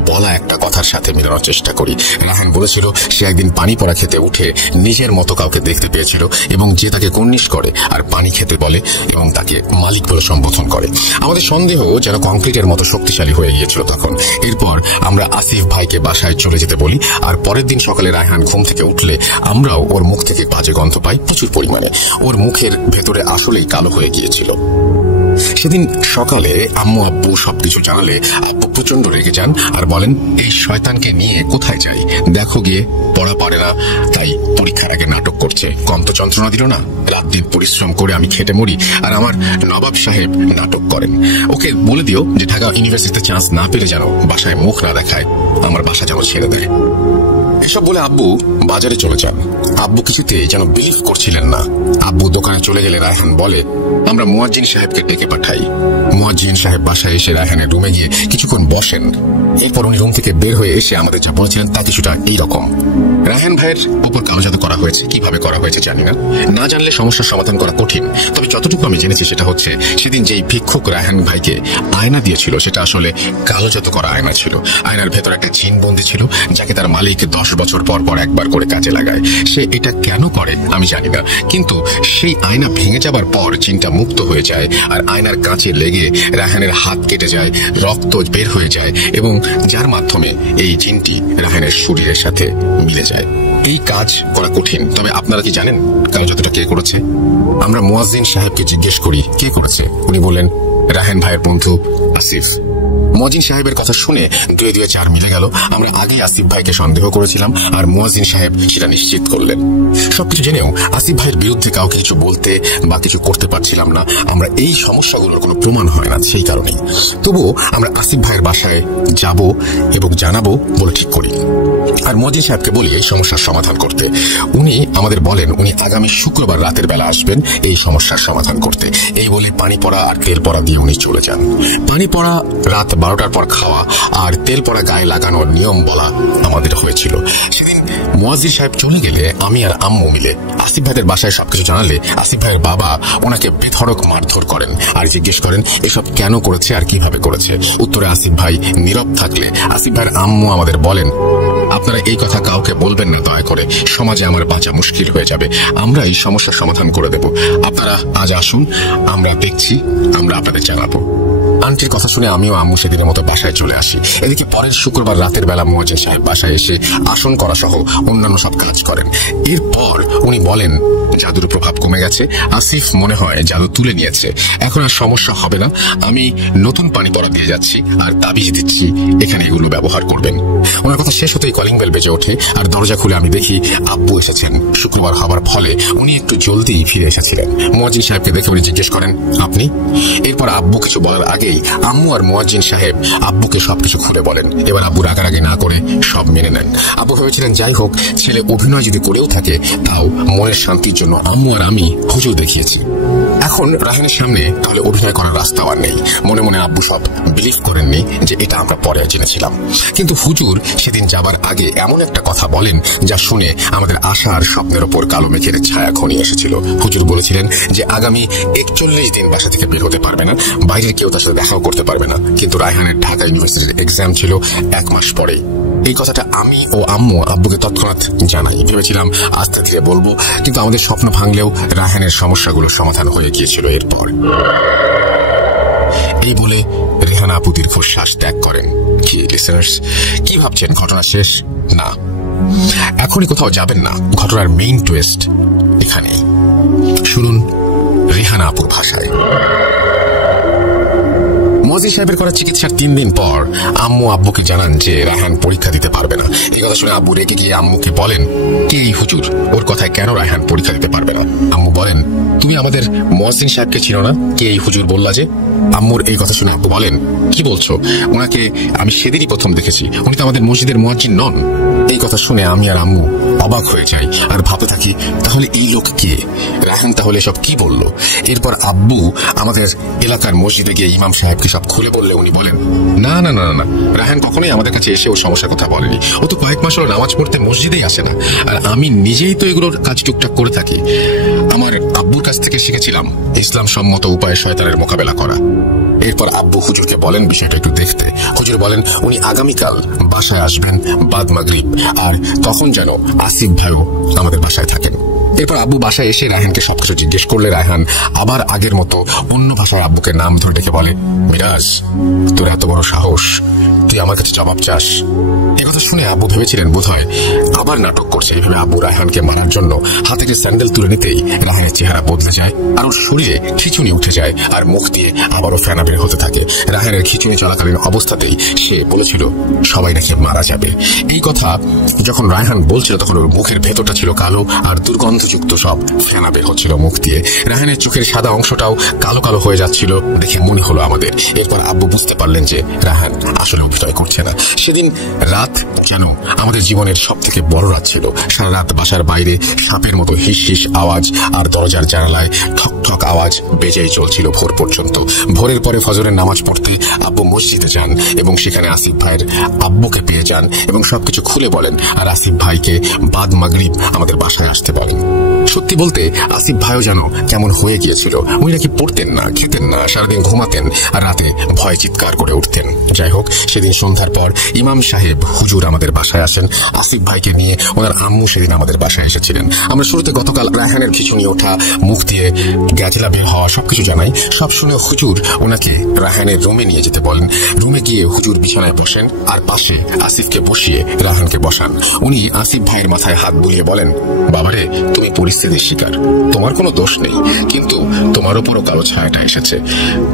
বলা একটা কথার সাথে মেলানোর চেষ্টা করি। রায়হান বলেছিল সে একদিন পানি পড়া খেতে উঠে নিজের মতো কাউকে দেখতে পেয়েছিল এবং যে তাকে কুর্নিশ করে আর পানি খেতে বলে এবং তাকে মালিক বলে সম্বোধন করে। আমাদের সন্দেহ যেন কংক্রিটের মতো শক্তিশালী হয়ে গিয়েছিল তখন। এরপর আমরা আসিফ ভাইকে বাসায় চলে যেতে বলি আর পরের দিন সকালে রায়হান ঘুম থেকে উঠলে আমরাও ওর মুখ থেকে বাজে গন্ধ পাই প্রচুর পরিমাণে। ওর মুখের ভেতরে আসলেই কালো হয়ে গিয়েছিল। সেদিন সকালে আম্মু আব্বু সবকিছু জানালে আব্বু প্রচন্ড রেগে যান আর বলেন, এই শয়তানকে নিয়ে কোথায় যাই? দেখো গিয়ে, পড়া পারে না, তাই পরীক্ষার আগে নাটক করছে। কম তো যন্ত্রণা দিল না? রাত দিন পরিশ্রম করে আমি খেটে মরি আর আমার নবাব সাহেব নাটক করেন। ওকে বলে দিও যে ঢাকা ইউনিভার্সিটিতে চান্স না পেলে যেন বাসায় মুখ না দেখায়, আমার বাসা যেন ছেড়ে দেয়। এসব বলে আব্বু বাজারে চলে যান। আব্বু কিছুতে যেন বিলিভ করছিলেন না। আব্বু দোকানে চলে গেলে রায়হান বলে, আমরা মুয়াজ্জিন সাহেবকে ডেকে পাঠাই। মুয়াজ্জিন সাহেব বাসায় এসে রায়হানের রুমে গিয়ে কিছুক্ষণ বসেন। এরপর উনি রুম থেকে বের হয়ে এসে আমাদের যা বলেছিলেন তা কিছুটা এইরকম। রায়হান ভাইয়ের উপর কালো জাদু করা হয়েছে, কিভাবে করা হয়েছে জানি না, না জানলে সমস্যার সমাধান করা কঠিন। তবে যতটুকু আমি জেনেছি সেটা হচ্ছে, সেদিন যেই ভিক্ষুক রায়হান ভাইকে আয়না দিয়েছিল সেটা আসলে কালো জাদু করা আয়না ছিল। আয়নার ভেতর একটা জিন বন্দী ছিল, যাকে তার মালিক 10 বছর পর পর একবার করে কাজে লাগায়। সে এটা কেন করে আমি জানি না, কিন্তু সেই আয়না ভেঙে যাবার পর জিনটা মুক্ত হয়ে যায় আর আয়নার কাঁচে লেগে রায়হানের হাত কেটে যায়, রক্ত বের হয়ে যায় এবং যার মাধ্যমে এই জিনটি রায়হানের শরীরের সাথে মিলে যায়। এই কাজ করা কঠিন। তবে আপনারা কি জানেন কালো জাদুটা কে করেছে? আমরা মুয়াজ্জিন সাহেবকে জিজ্ঞেস করি কে করেছে। উনি বললেন, রায়হান ভাইয়ের বন্ধু আসিফ। মুয়াজ্জিন সাহেবের কথা শুনে দুয়ে দুয়ে চার মিলে গেল। আমরা আগে আসিফ ভাইকে সন্দেহ করেছিলাম, আর মুয়াজ্জিন সাহেব সেটা নিশ্চিত করলেন। সবকিছু জেনেও আসিফ ভাইয়ের বিরুদ্ধে কাউকে কিছু বলতে বা কিছু করতে পারছিলাম না। আমরা এই সমস্যাগুলোর কোনো প্রমাণ হয় না সেই কারণেই। তবুও আমরা আসিফ ভাইয়ের বাসায় যাব এবং জানাবো বলে ঠিক করি, আর মুয়াজ্জিন সাহেবকে বলি এই সমস্যার সমাধান করতে। উনি আমাদের বলেন উনি আগামী শুক্রবার রাতের বেলা আসবেন এই সমস্যার সমাধান করতে। এই বলে পানি পড়া আর তেল পড়া দিয়ে উনি চলে যান। পানি পড়া রাত 12টার পর খাওয়া আর তেল পড়া গায়ে লাগানোর নিয়ম বলা আমাদের হয়েছিল। সেদিন মুয়াজ্জিন সাহেব চলে গেলে আমি আর আম্মু মিলে আসিফ ভাইয়ের বাসায় সবকিছু জানালে আসিফ ভাইয়ের বাবা ওনাকে বেধড়ক মারধর করেন আর জিজ্ঞেস করেন এসব কেন করেছে আর কিভাবে করেছে। উত্তরে আসিফ ভাই নীরব থাকলে আসিফ ভাইয়ের আম্মু আমাদের বলেন, আপনারা এই কথা কাউকে বলবেন না দয়া করে, সমাজে আমার বাঁচা মুশকিল হয়ে যাবে। আমরা এই সমস্যার সমাধান করে দেব, আপনারা আজ আসুন, আমরা দেখছি, আমরা আপনাদের জানাবো। আন্টির কথা শুনে আমিও আম্মু সেদিনের মতো বাসায় চলে আসি। এদিকে পরের শুক্রবার রাতের বেলা মুয়াজ্জিন সাহেব বাসায় এসে আসন করা সহ অন্যান্য সব কাজ করেন। এরপর উনি বলেন জাদুর প্রভাব কমে গেছে, আসিফ মনে হয় জাদু তুলে নিয়েছে, এখন আর সমস্যা হবে না। আমি নতুন পানি পড়া দিয়ে যাচ্ছি আর তাবিজ দিচ্ছি, এখানে এগুলো ব্যবহার করবেন। ওনার কথা শেষ হতেই কলিং বেল বেজে ওঠে আর দরজা খুলে আমি দেখি আব্বু এসেছেন। শুক্রবার হবার ফলে উনি একটু জলদি ফিরে এসেছিলেন। মুয়াজ্জিন সাহেবকে দেখে উনি জিজ্ঞেস করেন আপনি? এরপর আব্বু কিছু বলার আগেই আম্মু আর মুয়াজ্জিন সাহেব আব্বুকে সবকিছু খুলে বলেন। এবার আব্বু রাগারাগি না করে সব মেনে নেন। আব্বু ভেবেছিলেন যাই হোক ছেলে অভিনয় যদি করেও থাকে তাও মনের শান্তির জন্য আম্মু আর আমি হুজুর দেখিয়েছি। এখন রাহানের সামনে তাহলে অভিনয় করার রাস্তাও আর নেই। মনে মনে আব্বু সব বিলিভ করেননি যে এটা আমরা পরে জেনেছিলাম। কিন্তু হুজুর সেদিন যাবার আগে এমন একটা কথা বলেন যা শুনে আমাদের আশা আর স্বপ্নের ওপর কালো মেঘের ছায়া ঘনিয়ে এসেছিল। হুজুর বলেছিলেন যে আগামী 41 দিন বাসা থেকে বের হতে পারবে না, বাইরের কেউ তার সাথে দেখাও করতে পারবে না। কিন্তু রায়হানের ঢাকা ইউনিভার্সিটির এক্সাম ছিল 1 মাস পরেই। এই কথাটা আমি ও আম্মু আব্বুকে তৎক্ষণাৎ জানাই। ভেবেছিলাম আস্তে ধীরে বলবো, কিন্তু আমাদের স্বপ্ন ভাঙলেও রায়হানের সমস্যাগুলোর সমাধান হয়ে গিয়েছিল এরপর। এই বলে রেহানা আপু দীর্ঘশ্বাস ত্যাগ করেন। কি লিসেনার্স, কি ভাবছেন ঘটনা শেষ? না, এখনই কোথাও যাবেন না, ঘটনার মেইন টুইস্ট এখানেই। শুনুন রেহানা আপুর ভাষায়। মুয়াজ্জিন সাহেবের করা চিকিৎসার 3 দিন পর আম্মু আব্বুকে জানান যে রায়হান পরীক্ষা দিতে পারবে না। এই কথা শুনে আব্বু রেগে গিয়ে আম্মুকে বলেন, কে এই হুজুর, ওর কথায় কেন রায়হান পরীক্ষা দিতে পারবে না? আম্মু বলেন, তুমি আমাদের মুয়াজ্জিন সাহেবকে চিনো না? কে এই হুজুর বললা যে? আম্মুর এই কথা শুনে আব্বু বলেন, কি বলছো? ওনাকে আমি সেদিনই প্রথম দেখেছি, উনি তো আমাদের মসজিদের মুয়াজ্জিন নন। এই কথা শুনে আমি আর আম্মু অবাক হয়ে যাই আর ভাবতে থাকি তাহলে এই লোক কে? রায়হান তাহলে সব কি বলল? এরপর আব্বু আমাদের এলাকার মসজিদে গিয়ে ইমাম সাহেবকে সব খুলে বললে উনি বলেন, না না না না, রায়হান কখনোই আমাদের কাছে এসে ও সমস্যার কথা বলেনি। ও তো কয়েক মাস হলো নামাজ পড়তে মসজিদেই আসে না, আর আমি নিজেই তো এগুলোর কাজ টুকটাক করে থাকি। আমার আব্বুর কাছ থেকে শিখেছিলাম ইসলাম সম্মত উপায়ে শয়তানের মোকাবেলা করা। এরপর আব্বু হুজুরকে বলেন বিষয়টা একটু দেখতে। হুজুর বলেন উনি আগামীকাল বাসায় আসবেন বাদ মাগরিব, আর তখন যেন আসিফ ভাইও আমাদের বাসায় থাকেন। এরপর আব্বু বাসায় এসে রায়হানকে সবকিছু জিজ্ঞেস করলে রায়হান আবার আগের মতো অন্য ভাষায় আব্বুকে নাম ধরে ডেকে বলে, মিরাজ, তোর এত বড় সাহস, তুই আমার কাছে জবাব চাস? একথা শুনে আব্বু ভেবেছিলেন বোধহয় আবার নাটক করছে। এইভাবে আব্বু রায়হানকে মারার জন্য হাতে যে স্যান্ডেল তুলে নিতেই রায়হানের চেহারা বদলে যায়, আর ওর শরীরে খিচুনি উঠে যায়, আর মুখ দিয়ে আবারও ফেনা বের হতে থাকে। রায়হানের খিচুনি চলাকালীন অবস্থাতেই সে বলেছিল সবাই নাকি মারা যাবে। এই কথা যখন রায়হান বলছিল তখন ওর মুখের ভেতরটা ছিল কালো আর দুর্গন্ধযুক্ত সব ফেনা বের হচ্ছিল মুখ দিয়ে। রায়হানের চোখের সাদা অংশটাও কালো কালো হয়ে যাচ্ছিল দেখে মনে হলো আমাদের। এরপর আব্বু বুঝতে পারলেন যে রায়হান আসলে অভিনয় করছে না। সেদিন রাত যেন আমাদের জীবনের সব থেকে বড় রাত ছিল। সারা রাত বাসার বাইরে সাপের মতো হিস হিস আওয়াজ আর দরজার জানালায় ঠক ঠক আওয়াজ বেজেই চলছিল ভোর পর্যন্ত। ভোরের পরে ফজরের নামাজ পড়তে আব্বু মসজিদে যান এবং সেখানে আসিফ ভাইয়ের আব্বুকে পেয়ে যান এবং সবকিছু খুলে বলেন, আর আসিফ ভাইকে বাদ মাগরিব আমাদের বাসায় আসতে বলেন। সত্যি বলতে আসিফ ভাইও যেন কেমন হয়ে গিয়েছিল। উনি নাকি পড়তেন না, খেতেন না, সারাদিন ঘুমাতেন আর রাতে ভয় চিৎকার করে উঠতেন। যাই হোক, সেদিন সন্ধ্যার পর ইমাম সাহেব হুজুর আমাদের বাসায় আসেন আসিফ ভাইকে নিয়ে। ওনার আম্মু সেদিন আমাদের বাসায় এসেছিলেন। আমরা শুরুতে গতকাল রায়হানের খিচুনি ওঠা, মুখ দিয়ে গ্যাজলা বের হওয়া সবকিছু জানাই। সব শুনে হুজুর ওনাকে রায়হানের রুমে নিয়ে যেতে বলেন। রুমে গিয়ে হুজুর বিছানায় বসেন আর পাশে আসিফকে বসিয়ে রায়হানকে বসান। উনি আসিফ ভাইয়ের মাথায় হাত বুলিয়ে বলেন, বাবারে, তুমি পরিস্থিতি পরিস্থিতির শিকার। তোমার কোনো দোষ নেই, কিন্তু তোমার উপরও কালো ছায়াটা এসেছে।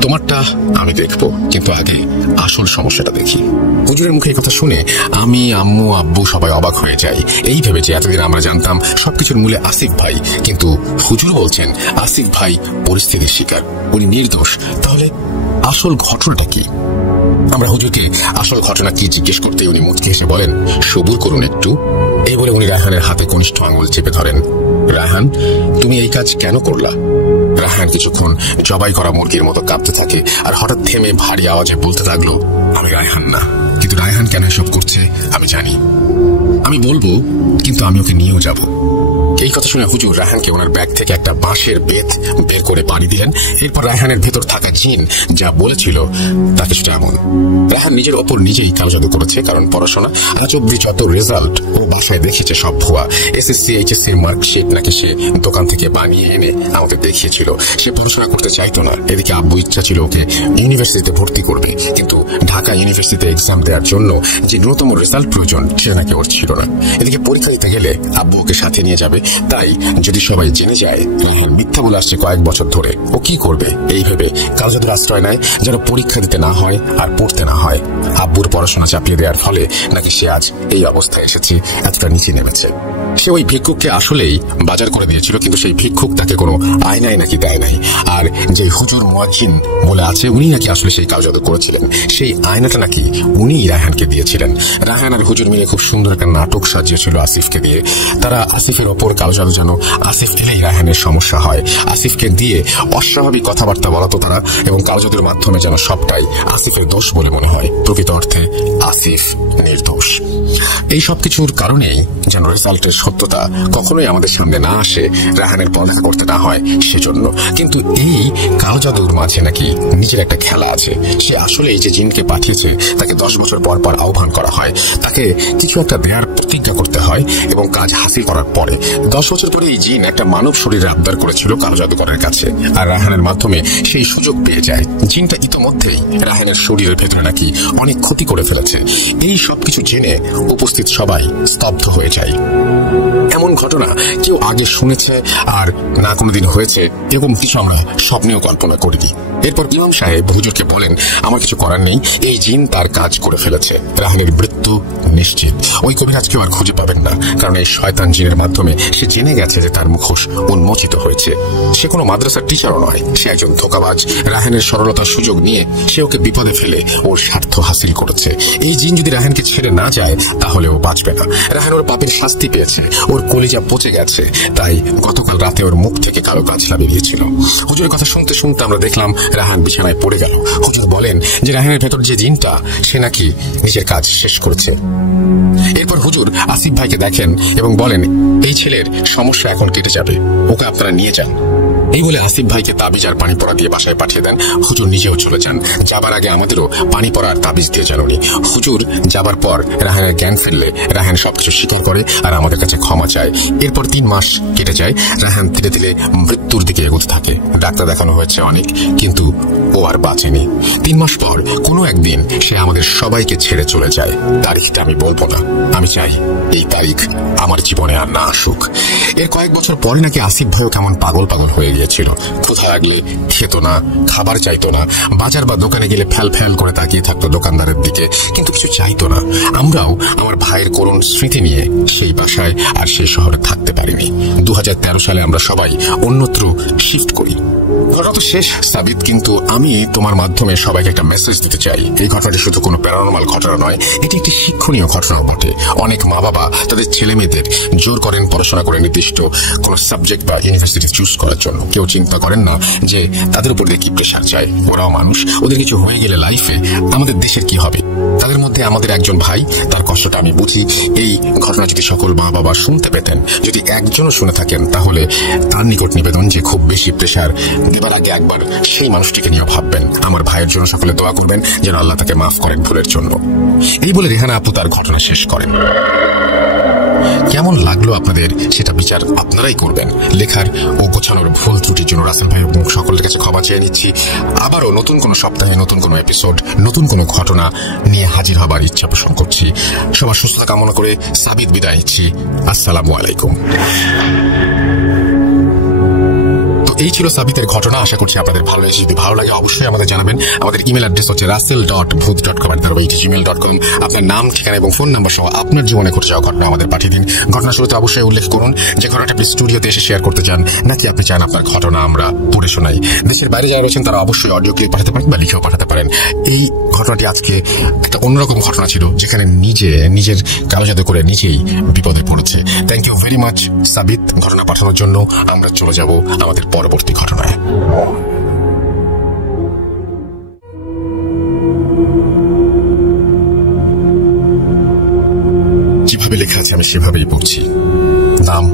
তোমারটা আমি দেখবো, কিন্তু আগে আসল সমস্যাটা দেখি। হুজুরের মুখে এই কথা শুনে আমি, আম্মু, আব্বু সবাই অবাক হয়ে যাই। এই ভেবে যে এতদিন আমরা জানতাম সবকিছুর মূলে আসিফ ভাই, কিন্তু হুজুর বলছেন আসিফ ভাই পরিস্থিতির শিকার, উনি নির্দোষ। তাহলে আসল ঘটনাটা কি? আমরা হুজুরকে আসল ঘটনা কি জিজ্ঞেস করতে উনি মুচকি হেসে বলেন, সবুর করুন একটু। এই বলে উনি রায়হানের হাতে কনিষ্ঠ আঙুল চেপে ধরেন। রায়হান, তুমি এই কাজ কেন করলা? রায়হান কিছুক্ষণ জবাই করা মুরগির মতো কাঁপতে থাকে, আর হঠাৎ থেমে ভারী আওয়াজে বলতে লাগলো, আমি রায়হান না। কিন্তু রায়হান কেন এসব করছে আমি জানি। আমি বলবো, কিন্তু আমি ওকে নিয়েও যাব। এই কথা শুনে হুজুর রায়হানকে ওনার ব্যাগ থেকে একটা বাঁশের বেত বের করে পানি দিলেন। এরপর রায়হানের ভেতর থাকা জিন যা বলেছিল তা কিছুটা এমন। রায়হান নিজের ওপর নিজেই কালো জাদু করেছে, কারণ পড়াশোনা আজ অব্দি যত রেজাল্ট ও বাসায় দেখেছে সব ভুয়া। এসএসসি এইচএসসির মার্কশিট নাকি সে দোকান থেকে বানিয়ে এনে আমাকে দেখিয়েছিল। সে পড়াশোনা করতে চাইতো না। এদিকে আব্বু ইচ্ছা ছিল ওকে ইউনিভার্সিটিতে ভর্তি করবে, কিন্তু ঢাকা ইউনিভার্সিটিতে এক্সাম দেওয়ার জন্য যে ন্যূনতম রেজাল্ট প্রয়োজন সে নাকি ওর ছিল না। এদিকে পরীক্ষা দিতে গেলে আব্বু ওকে সাথে নিয়ে যাবে, তাই যদি সবাই জেনে যায় রায়হান মিথ্যা বলে আসছে কয়েক বছর ধরে, ও কি করবে? এই ভেবে কালো জাদুর আশ্রয় নেয় যেন পরীক্ষা দিতে না হয় আর পড়তে না হয়। আব্বুর পড়াশোনা চাপিয়ে দেওয়ার ফলে নাকি সে আজ এই অবস্থায় এসেছে, এতটা নিচে নেমেছে। সে ওই ভিক্ষুককে আসলেই বাজার করে দিয়েছিল, কিন্তু সেই ভিক্ষুক তাকে কোনো আয়নায় নাকি দেয় নাই। আর যে হুজুর মুয়াজ্জিন বলে আছে উনি নাকি আসলে সেই কালো জাদু করেছিলেন, সেই আয়নাটা নাকি উনি রায়হানকে দিয়েছিলেন। রায়হান আর হুজুর মিলে খুব সুন্দর একটা নাটক সাজিয়েছিল আসিফকে দিয়ে। তারা আসিফের ওপর কালো জাদু যেন আসিফ এলেই রায়হানের সমস্যা হয়, আসিফকে দিয়ে অস্বাভাবিক কথাবার্তা বলাতো তারা, এবং কালো জাদুর মাধ্যমে যেন সবটাই আসিফের দোষ বলে মনে হয়। প্রকৃত অর্থে আসিফ নির্দোষ। এই সবকিছুর কারণেই যেন রেজাল্টের সত্যতা কখনোই আমাদের সামনে না আসে, রায়হানের পড়ালেখা করতে না হয় সেজন্য। কিন্তু এই কালো জাদুর মাঝে নাকি নিজের একটা খেলা আছে। সে আসলে এই যে জিনকে পাঠিয়েছে তাকে 10 বছর পর পর আহ্বান করা হয়, তাকে কিছু একটা দেওয়ার প্রতিজ্ঞা করতে হয়, এবং কাজ হাসিল করার পরে 10 বছর পরে এই জিন একটা মানব শরীরে আবদার করেছিল কালো জাদুকরের কাছে, আর রায়হানের মাধ্যমে সেই সুযোগ পেয়ে যায়। জিনটা ইতোমধ্যেই রায়হানের শরীরের ভেতরে নাকি অনেক ক্ষতি করে ফেলেছে। এই সবকিছু জেনে উপস্থিত সবাই স্তব্ধ হয়ে যায়। এমন ঘটনা কেউ আগে শুনেছে আর না কোনোদিন হয়েছে এরকম কিছু আমরা স্বপ্নেও কল্পনা করিনি। এরপর ইমাম সাহেব হুজুরকে বলেন, আমার কিছু করার নেই, এই জিন তার কাজ করে ফেলেছে, রায়হানের মৃত্যু নিশ্চিত। ওই কবিরাজকেও আর খুঁজে পাবেন না, কারণ এই শয়তান জিনের মাধ্যমে সে জেনে গেছে যে তার মুখোশ উন্মোচিত হয়েছে। সে কোনো মাদ্রাসার টিচারও নয়, সে একজন ধোঁকাবাজ। রায়হানের সরলতার সুযোগ নিয়ে সে ওকে বিপদে ফেলে ওর স্বার্থ হাসিল করেছে। এই জিন যদি রায়হানকে ছেড়ে না যায় তাহলে ও বাঁচবে না। রায়হান ওর পাপের শাস্তি পেয়েছে, ওর কলিজা পচে গেছে, তাই গতকাল রাতে ওর মুখ থেকে কালো কাঁচলা বেরিয়েছিল। হুজুরের কথা শুনতে শুনতে আমরা দেখলাম রায়হান বিছানায় পড়ে গেল। হুজুর বলেন যে রায়হানের ভেতর যে জিনটা সে নাকি নিজের কাজ শেষ করেছে। এরপর হুজুর আসিফ ভাইকে দেখেন এবং বলেন, এই ছেলের সমস্যা এখন কেটে যাবে, ওকে আপনারা নিয়ে যান। এই বলে আসিফ ভাইকে তাবিজ আর পানি পড়া দিয়ে বাসায় পাঠিয়ে দেন। হুজুর নিজেও চলে যান। যাবার আগে আমাদেরও পানি পড়া আর তাবিজ দিয়ে যান উনি। হুজুর যাবার পর রায়হানের জ্ঞান ফেললে রায়হান সবকিছু স্বীকার করে আর আমাদের কাছে ক্ষমা চায়। এরপর 3 মাস কেটে যায়। রায়হান ধীরে ধীরে মৃত্যুর দিকে এগোতে থাকে। ডাক্তার দেখানো হয়েছে অনেক, কিন্তু ও আর বাঁচেনি। 3 মাস পর কোনো একদিন সে আমাদের সবাইকে ছেড়ে চলে যায়। তারিখটা আমি বলবো না, আমি চাই এই তারিখ আমার জীবনে আর না আসুক। এর কয়েক বছর পরে নাকি আসিফ ভাইও কেমন পাগল পাগল হয়ে গিয়েছিল। ক্ষুধা লাগলে খেত না, খাবার চাইতো না, বাজার বা দোকানে গেলে ফ্যাল ফ্যাল করে তাকিয়ে থাকতো দোকানদারের দিকে, কিন্তু কিছু চাইতো না। আমরাও আমার ভাইয়ের করুণ স্মৃতি নিয়ে সেই বাসায় আর সেই শহরে থাকতে পারিনি। 2013 সালে আমরা সবাই অন্যত্র শিফট করি। ঘটনা তো শেষ সাবিত, কিন্তু আমি তোমার মাধ্যমে সবাইকে একটা মেসেজ দিতে চাই। এই ঘটনাটি শুধু কোনো প্যারানর্মাল ঘটনা নয়, এটি একটি শিক্ষণীয় ঘটনা বটে। অনেক মা বাবা তাদের ছেলে মেয়েদের জোর করেন পড়াশোনা করে নির্দিষ্ট কোনো সাবজেক্ট বা ইউনিভার্সিটি চুজ করার জন্য। কেউ চিন্তা করেন না যে তাদের উপর দিয়ে কি প্রেশার যায়। ওরাও মানুষ, ওদের কিছু হয়ে গেলে লাইফে আমাদের দেশের কি হবে। তাদের মধ্যে আমাদের একজন ভাই, তার কষ্টটা আমি বুঝি। এই ঘটনা যদি সকল মা বাবা শুনতে পেতেন, যদি একজনও শুনে থাকেন, তাহলে তার নিকট নিবেদন যে খুব বেশি প্রেশার দেবার আগে একবার সেই মানুষটিকে নিয়ে ভাববেন। আমার ভাইয়ের জন্য সকলে দোয়া করবেন যেন আল্লাহ তাকে মাফ করেন ভুলের জন্য। এই বলে রেহানা আপু তার ঘটনা শেষ করেন। কেমন লাগলো আপনাদের সেটা বিচার আপনারাই করবেন। লেখার ও গোছানোর ভুল ত্রুটির জন্য রাসেল ভাই এবং সকলের কাছে ক্ষমা চেয়ে নিচ্ছি। আবারও নতুন কোনো সপ্তাহে নতুন কোনো এপিসোড, নতুন কোনো ঘটনা নিয়ে হাজির হবার ইচ্ছা পোষণ করছি। সবার সুস্থতা কামনা করে সাবিত বিদায় নিচ্ছি। আসসালামু আলাইকুম। এই ছিল সাবিতের ঘটনা। আশা করছি আপনাদের ভালো লেগেছে। যদি ভালো লাগে অবশ্যই আমাদের জানাবেন। আমাদের ইমেল অ্যাড্রেস হচ্ছে russell.booth.com@gmail.com। আপনার নাম, ঠিকানা এবং ফোন নাম্বার সহ আপনার জীবনে ঘটে যাওয়া ঘটনা আমাদের পাঠিয়ে দিন। ঘটনা শুরুতে অবশ্যই উল্লেখ করুন যে ঘটনাটা আপনি স্টুডিওতে এসে শেয়ার করতে চান, নাকি আপনি চান আপনার ঘটনা আমরা পড়ে শোনাই। দেশের বাইরে যারা রয়েছেন তারা অবশ্যই অডিও ক্লিপ পাঠাতে পারেন বা লিখেও পাঠাতে পারেন। এই ঘটনাটি আজকে একটা অন্যরকম ঘটনা ছিল, যেখানে নিজের কালো জাদু করে নিজেই বিপদে পড়েছে। থ্যাংক ইউ ভেরি মাচ সাবিত ঘটনা পাঠানোর জন্য। আমরা চলে যাব আমাদের পরবর্তী ঘটনায়। যেভাবে লেখা আছে আমি সেভাবেই পড়ছি। নাম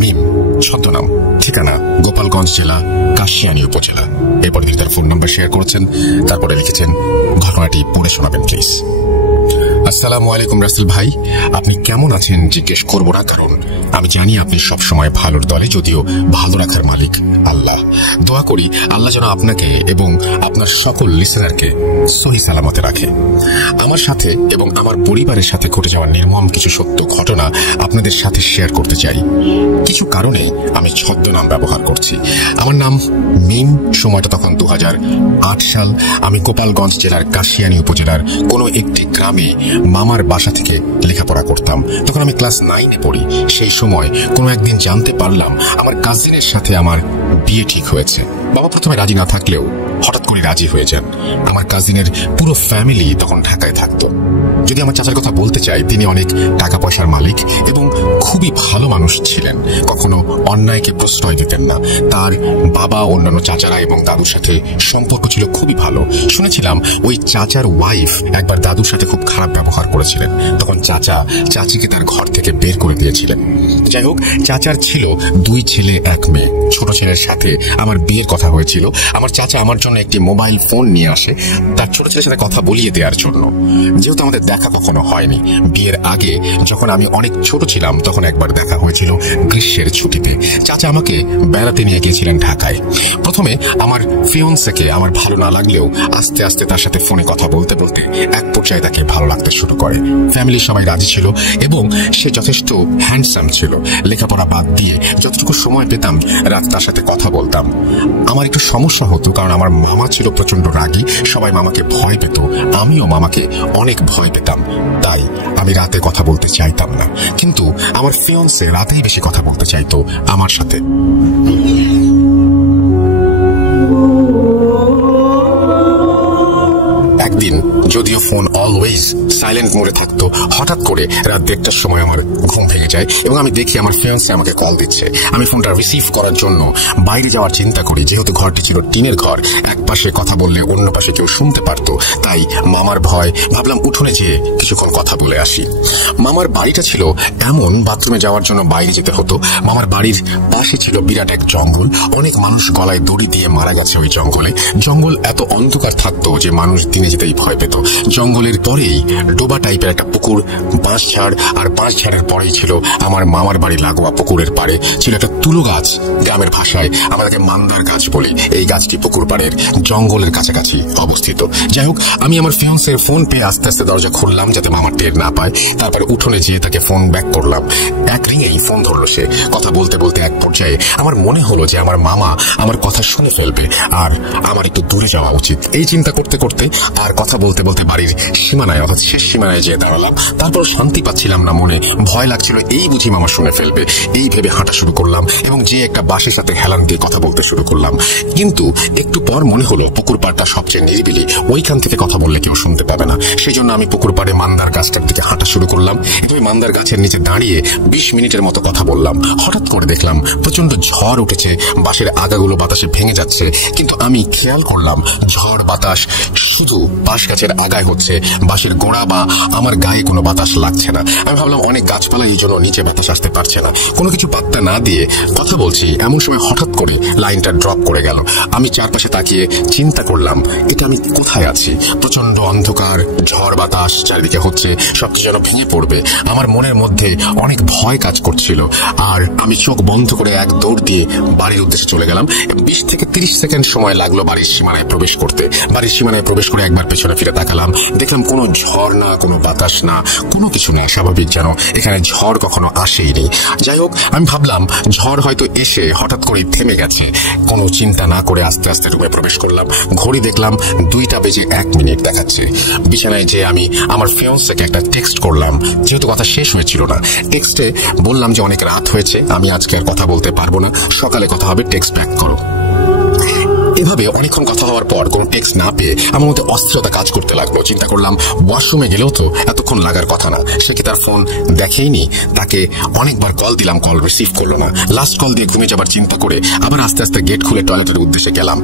মিম, ছদ্মনাম, ঠিকানা গোপালগঞ্জ জেলা কাশিয়ানী উপজেলা। এরপরে তিনি তার ফোন নাম্বার শেয়ার করেছেন, তারপরে লিখেছেন ঘটনাটি পড়ে শোনাবেন প্লিজ। আসসালামু আলাইকুম রাসেল ভাই, আপনি কেমন আছেন জিজ্ঞেস করবো না, কারণ আমি জানি আপনি সবসময় ভালোর দলে, যদিও ভালো রাখার মালিক আল্লাহ। দোয়া করি আল্লাহ যেন আপনাকে এবং আপনার সকল লিসেনারকে সহি সালামতে রাখে। আমার সাথে এবং আমার পরিবারের সাথে ঘটে যাওয়া নির্মম কিছু সত্য ঘটনা আপনাদের সাথে শেয়ার করতে চাই। কিছু কারণে আমি ছদ্মনাম ব্যবহার করছি। আমার নাম মিম, সময়টা তখন 2008 সাল। আমি গোপালগঞ্জ জেলার কাশিয়ানী উপজেলার কোনো একটি গ্রামে মামার বাসা থেকে লেখাপড়া করতাম। তখন আমি ক্লাস 9-এ পড়ি। সেই সময় কোনো একদিন জানতে পারলাম আমার কাজিনের সাথে আমার বিয়ে ঠিক হয়েছে। বাবা প্রথমে রাজি না থাকলেও হঠাৎ করে রাজি হয়ে যান। আমার কাজিনের পুরো ফ্যামিলি তখন ঢাকায় থাকতো। যদি আমার চাচার কথা বলতে চাই, তিনি অনেক টাকা পয়সার মালিক এবং খুবই ভালো মানুষ ছিলেন। কখনো অন্যায়কে প্রশ্রয় দিতেন না। তার বাবা, অন্যান্য চাচারা এবং দাদুর সাথে সম্পর্ক ছিল খুবই ভালো। শুনেছিলাম ওই চাচার ওয়াইফ একবার দাদুর সাথে খুব খারাপ ব্যবহার করেছিলেন। তখন চাচা চাচিকে তার ঘর থেকে বের করে দিয়েছিলেন। যাই হোক, চাচার ছিল 2 ছেলে 1 মেয়ে। ছোট ছেলের সাথে আমার বিয়ের কথা হয়েছিল। আমার চাচা আমার জন্য একটি মোবাইল ফোন নিয়ে আসে তার ছোট ছেলের সাথে কথা বলিয়ে দেওয়ার জন্য। যেহেতু আমাদের দেখা কখনো হয়নি, বিয়ের আগে যখন আমি অনেক ছোট ছিলাম তখন একবার দেখা হয়েছিল গ্রীষ্মের ছুটিতে। চাচা আমাকে বেড়াতে নিয়ে গিয়েছিলেন ঢাকায়। প্রথমে আমার ফিয়ন্সেকে আমার ভালো না লাগলেও আস্তে আস্তে তার সাথে ফোনে কথা বলতে বলতে এক পর্যায়ে তাকে ভালো লাগতে শুরু করে। ফ্যামিলির সবাই রাজি ছিল এবং সে যথেষ্ট হ্যান্ডসাম ছিল। লেখাপড়া বাদ দিয়ে যতটুকু সময় পেতাম রাত তার সাথে কথা বলতাম। আমার একটু সমস্যা হতো, কারণ আমার মামা ছিল প্রচন্ড রাগী। সবাই মামাকে ভয় পেত, আমিও মামাকে অনেক ভয় পেতাম। তাই আমি রাতে কথা বলতে চাইতাম না, কিন্তু আমার ফিয়ন্সে রাতেই বেশি কথা বলতে চাইতো আমার সাথে। একদিন যদিও ফোন অলওয়েজ সাইলেন্ট মোডে থাকতো, হঠাৎ করে রাত 1টার সময় আমার ঘুম ভেঙে যায় এবং আমি দেখি আমার ফিয়ন্সে আমাকে কল দিচ্ছে। আমি ফোনটা রিসিভ করার জন্য বাইরে যাওয়ার চিন্তা করি। যেহেতু ঘরটি ছিল টিনের ঘর, এক পাশে কথা বললে অন্য পাশে কেউ শুনতে পারতো, তাই মামার ভয় ভাবলাম উঠোনে যেয়ে কিছুক্ষণ কথা বলে আসি। মামার বাড়িটা ছিল এমন, বাথরুমে যাওয়ার জন্য বাইরে যেতে হতো। মামার বাড়ির পাশে ছিল বিরাট এক জঙ্গল। অনেক মানুষ গলায় দড়ি দিয়ে মারা গেছে ওই জঙ্গলে। জঙ্গল এত অন্ধকার থাকতো যে মানুষ দিনে যেতেই ভয় পেত। জঙ্গলের পরেই ডোবা টাইপের একটা পুকুর, বাঁশঝাড়, আর বাঁশঝাড়ের পরেই ছিল আমার মামার বাড়ি লাগোয়া পুকুরের পাড়ে ছিল একটা তুলো গাছ। গ্রামের ভাষায় আমাদেরকে মান্দার গাছ বলি। এই গাছটি পুকুর পাড়ের জঙ্গলের কাছাকাছি অবস্থিত। যাই হোক, আমি আমার ফিয়ন্সের ফোন পেয়ে আস্তে আস্তে দরজা খুললাম যাতে মামার টের না পায়। তারপরে উঠোনে যেয়ে তাকে ফোন ব্যাক করলাম। এক রিংয়েই ফোন ধরলো সে। কথা বলতে বলতে এক পর্যায়ে আমার মনে হলো যে আমার মামা আমার কথা শুনে ফেলবে আর আমার একটু দূরে যাওয়া উচিত। এই চিন্তা করতে করতে আর কথা বলতে বলতে বাড়ির সীমানায়, অর্থাৎ শেষ সীমানায় যেয়ে দাঁড়ালাম। তারপর শান্তি পাচ্ছিলাম না মনে, ভয় লাগছিল এই বুঝি মামা শুনে ফেলবে। এই ভেবে হাঁটা শুরু করলাম এবং যে একটা বাঁশের সাথে হেলান দিয়ে কথা বলতে শুরু করলাম। কিন্তু একটু পর মনে হলো পুকুর পাড়টা সবচেয়ে নিরিবিলি, ওইখান থেকে কথা বললে কেউ শুনতে পাবে না। সেই জন্য আমি পুকুর পাড়ে মান্দার গাছটার দিকে হাঁটা শুরু করলাম। এভাবে মান্দার গাছের নিচে দাঁড়িয়ে 20 মিনিটের মতো কথা বললাম। হঠাৎ করে দেখলাম প্রচন্ড ঝড় উঠেছে, বাঁশের আগাগুলো বাতাসে ভেঙে যাচ্ছে। কিন্তু আমি খেয়াল করলাম ঝড় বাতাস শুধু বাঁশ গাছের আগায় হচ্ছে, বাঁশের গোড়া বা আমার গায়ে কোনো বাতাস লাগছে না। আমি ভাবলাম অনেক গাছপালা, এই জন্য নিচে বাতাস আসতে পারছে না। কোনো কিছু পাত্তা না দিয়ে কথা বলছি, এমন সময় হঠাৎ করে লাইনটা ড্রপ করে গেল। আমি চারপাশে তাকিয়ে চিন্তা করলাম এটা আমি কোথায় আছি। প্রচন্ড অন্ধকার, ঝড় বাতাস চারিদিকে হচ্ছে, সবকিছু যেন ভেঙে পড়বে। আমার মনের মধ্যে অনেক ভয় কাজ করছিল আর আমি চোখ বন্ধ করে এক দৌড় দিয়ে বাড়ির উদ্দেশ্যে চলে গেলাম। 20 থেকে 30 সেকেন্ড সময় লাগলো বাড়ির সীমানায় প্রবেশ করতে। বাড়ির সীমানায় প্রবেশ করে একবার পেছনে ফিরে তাকালাম দেখলাম কোনো ঝড় না, কোনো বাতাস না, কোনো কিছু না, স্বাভাবিক যেন এখানে ঝড় কখনো আসেইনি। যাই হোক, আমি ভাবলাম ঝড় হয়তো এসে হঠাৎ করেই থেমে গেছে। কোনো চিন্তা না করে আস্তে আস্তে রুমে প্রবেশ করলাম। ঘড়ি দেখলাম 2:01 দেখাচ্ছে। বিছানায় যে আমি আমার ফিয়ান্সেকে একটা টেক্সট করলাম, যেহেতু কথা শেষ হয়েছিল না। টেক্সটে বললাম যে অনেক রাত হয়েছে, আমি আজকে আর কথা বলতে পারবো না, সকালে কথা হবে, টেক্সট ব্যাক করো। এভাবে অনেকক্ষণ কথা হওয়ার পর কোনো টেক্সট না পেয়ে আমার মধ্যে অস্থিরতা কাজ করতে লাগলো। চিন্তা করলাম ওয়াশরুমে গেলেও তো এতক্ষণ লাগার কথা না, সে কি তার ফোন দেখেইনি? তাকে অনেকবার কল দিলাম, কল রিসিভ করলো না। লাস্ট কল দিয়ে ঘুমিয়ে যাবার চিন্তা করে আবার আস্তে আস্তে গেট খুলে টয়লেটের উদ্দেশ্যে গেলাম।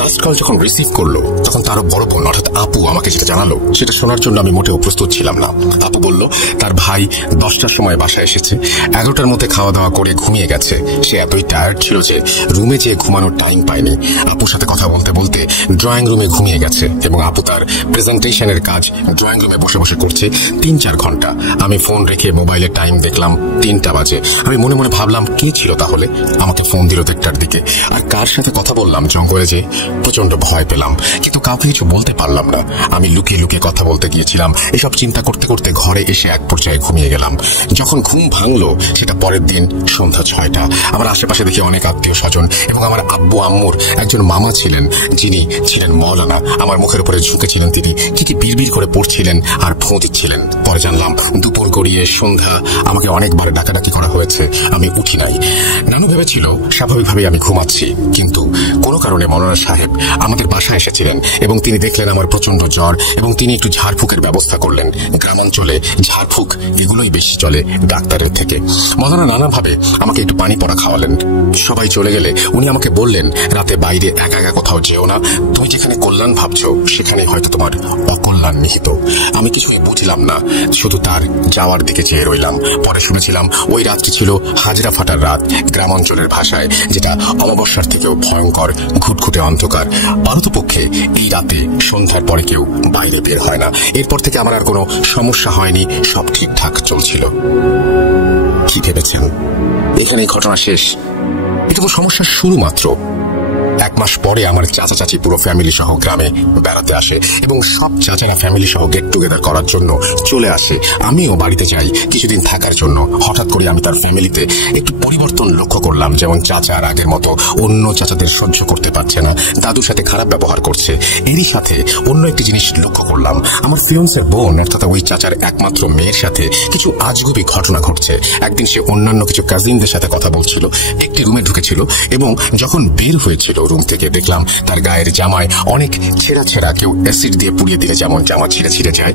লাস্ট কল যখন রিসিভ করলো তখন তারও বড় বোন অর্থাৎ আপু আমাকে যেটা জানালো সেটা শোনার জন্য আমি মোটেও প্রস্তুত ছিলাম না। আপু বলল তার ভাই 10টার সময় বাসায় এসেছে, 11টার মধ্যে খাওয়া দাওয়া করে ঘুমিয়ে গেছে। সে এতই টায়ার্ড ছিল যে রুমে যেয়ে ঘুমানোর টাইম পায়নি। আপুর সাথে কথা বলতে বলতে ড্রয়িং রুমে ঘুমিয়ে গেছে এবং আপু তার প্রেজেন্টেশনের কাজ ড্রয়িং রুমে বসে বসে করছে 3-4 ঘন্টা। আমি ফোন রেখে মোবাইলে টাইম দেখলাম 3টা বাজে। আমি মনে মনে ভাবলাম কে ছিল তাহলে আমাকে ফোন দিল 1টার দিকে, আর কার সাথে কথা বললাম জঙ্গলে যে। প্রচন্ড ভয় পেলাম, কিন্তু কাউকে কিছু বলতে পারলাম না। আমি লুকিয়ে লুকিয়ে কথা বলতে গিয়েছিলাম। এসব চিন্তা করতে করতে ঘরে এসে এক পর্যায়ে ঘুমিয়ে গেলাম। যখন ঘুম ভাঙলো সেটা পরের দিন সন্ধ্যা 6টা। আমার আশেপাশে দেখি অনেক আত্মীয় স্বজন এবং আমার আব্বু আম্মুর একজন মামা ছিলেন, যিনি ছিলেন মৌলানা। আমার মুখের উপরে ঝুঁকেছিলেন তিনি, কি বিড়বিড় করে পড়ছিলেন আর ফোঁ দিচ্ছিলেন। পরে জানলাম দুপুর গড়িয়ে সন্ধ্যা, আমাকে অনেকবার ডাকাডাকি করা হয়েছে, আমি উঠি নাই। নানু ভেবেছিল স্বাভাবিকভাবে আমি ঘুমাচ্ছি, কিন্তু কোনো কারণে মৌলানা সাহেব আমাদের বাসায় এসেছিলেন এবং তিনি দেখলেন আমার প্রচন্ড জ্বর এবং তিনি একটু ঝাড়ফুঁকের ব্যবস্থা করলেন। গ্রামাঞ্চলে ঝাড়ফুঁক এগুলোই বেশি চলে ডাক্তারের থেকে। মৌলানা নানাভাবে আমাকে একটু পানি পড়া খাওয়ালেন। সবাই চলে গেলে উনি আমাকে বললেন, রাতে বাইরে একা একা কোথাও যেও না, তুমি যেখানে কল্যাণ ভাবছো সেখানে হয়তো তোমার অকল্যাণ নিহিত। আমি কিছুই বুঝলাম না, শুধু তার যাওয়ার দিকে চেয়ে রইলাম। পরে শুনেছিলাম ওই রাতটি ছিল হাজরা ফাটার রাত, গ্রামাঞ্চলের ভাষায়, যেটা অমাবস্যার থেকেও ভয়ঙ্কর, ঘুটঘুটে অন্ধকার। পারতপক্ষে এই রাতে সন্ধ্যার পরে কেউ বাইরে বের হয় না। এরপর থেকে আমার আর কোনো সমস্যা হয়নি, সব ঠিকঠাক চলছিল। কি ভেবেছেন এখানে ঘটনা শেষ? এটা তো সমস্যার শুরু মাত্র। 1 মাস পরে আমার চাচা চাচি পুরো ফ্যামিলি সহ গ্রামে বেড়াতে আসে এবং সব চাচারা ফ্যামিলি সহ গেট টুগেদার করার জন্য চলে আসে। আমিও বাড়িতে যাই কিছুদিন থাকার জন্য। হঠাৎ করে আমি তার ফ্যামিলিতে একটু পরিবর্তন লক্ষ্য করলাম। যেমন চাচা আর আগের মতো অন্য চাচাদের সহ্য করতে পারছে না, দাদুর সাথে খারাপ ব্যবহার করছে। এরই সাথে অন্য একটি জিনিস লক্ষ্য করলাম, আমার ফিয়ন্সের বোন অর্থাৎ ওই চাচার একমাত্র মেয়ের সাথে কিছু আজগুবি ঘটনা ঘটছে। একদিন সে অন্যান্য কিছু কাজিনদের সাথে কথা বলছিল, একটি রুমে ঢুকেছিল এবং যখন বের হয়েছিল রুম থেকে দেখলাম তার গায়ের জামায় অনেক ছেঁড়া ছেঁড়া, কেউ অ্যাসিড দিয়ে পুড়িয়ে দিলে যেমন জামা ছিঁড়ে ছিঁড়ে যায়,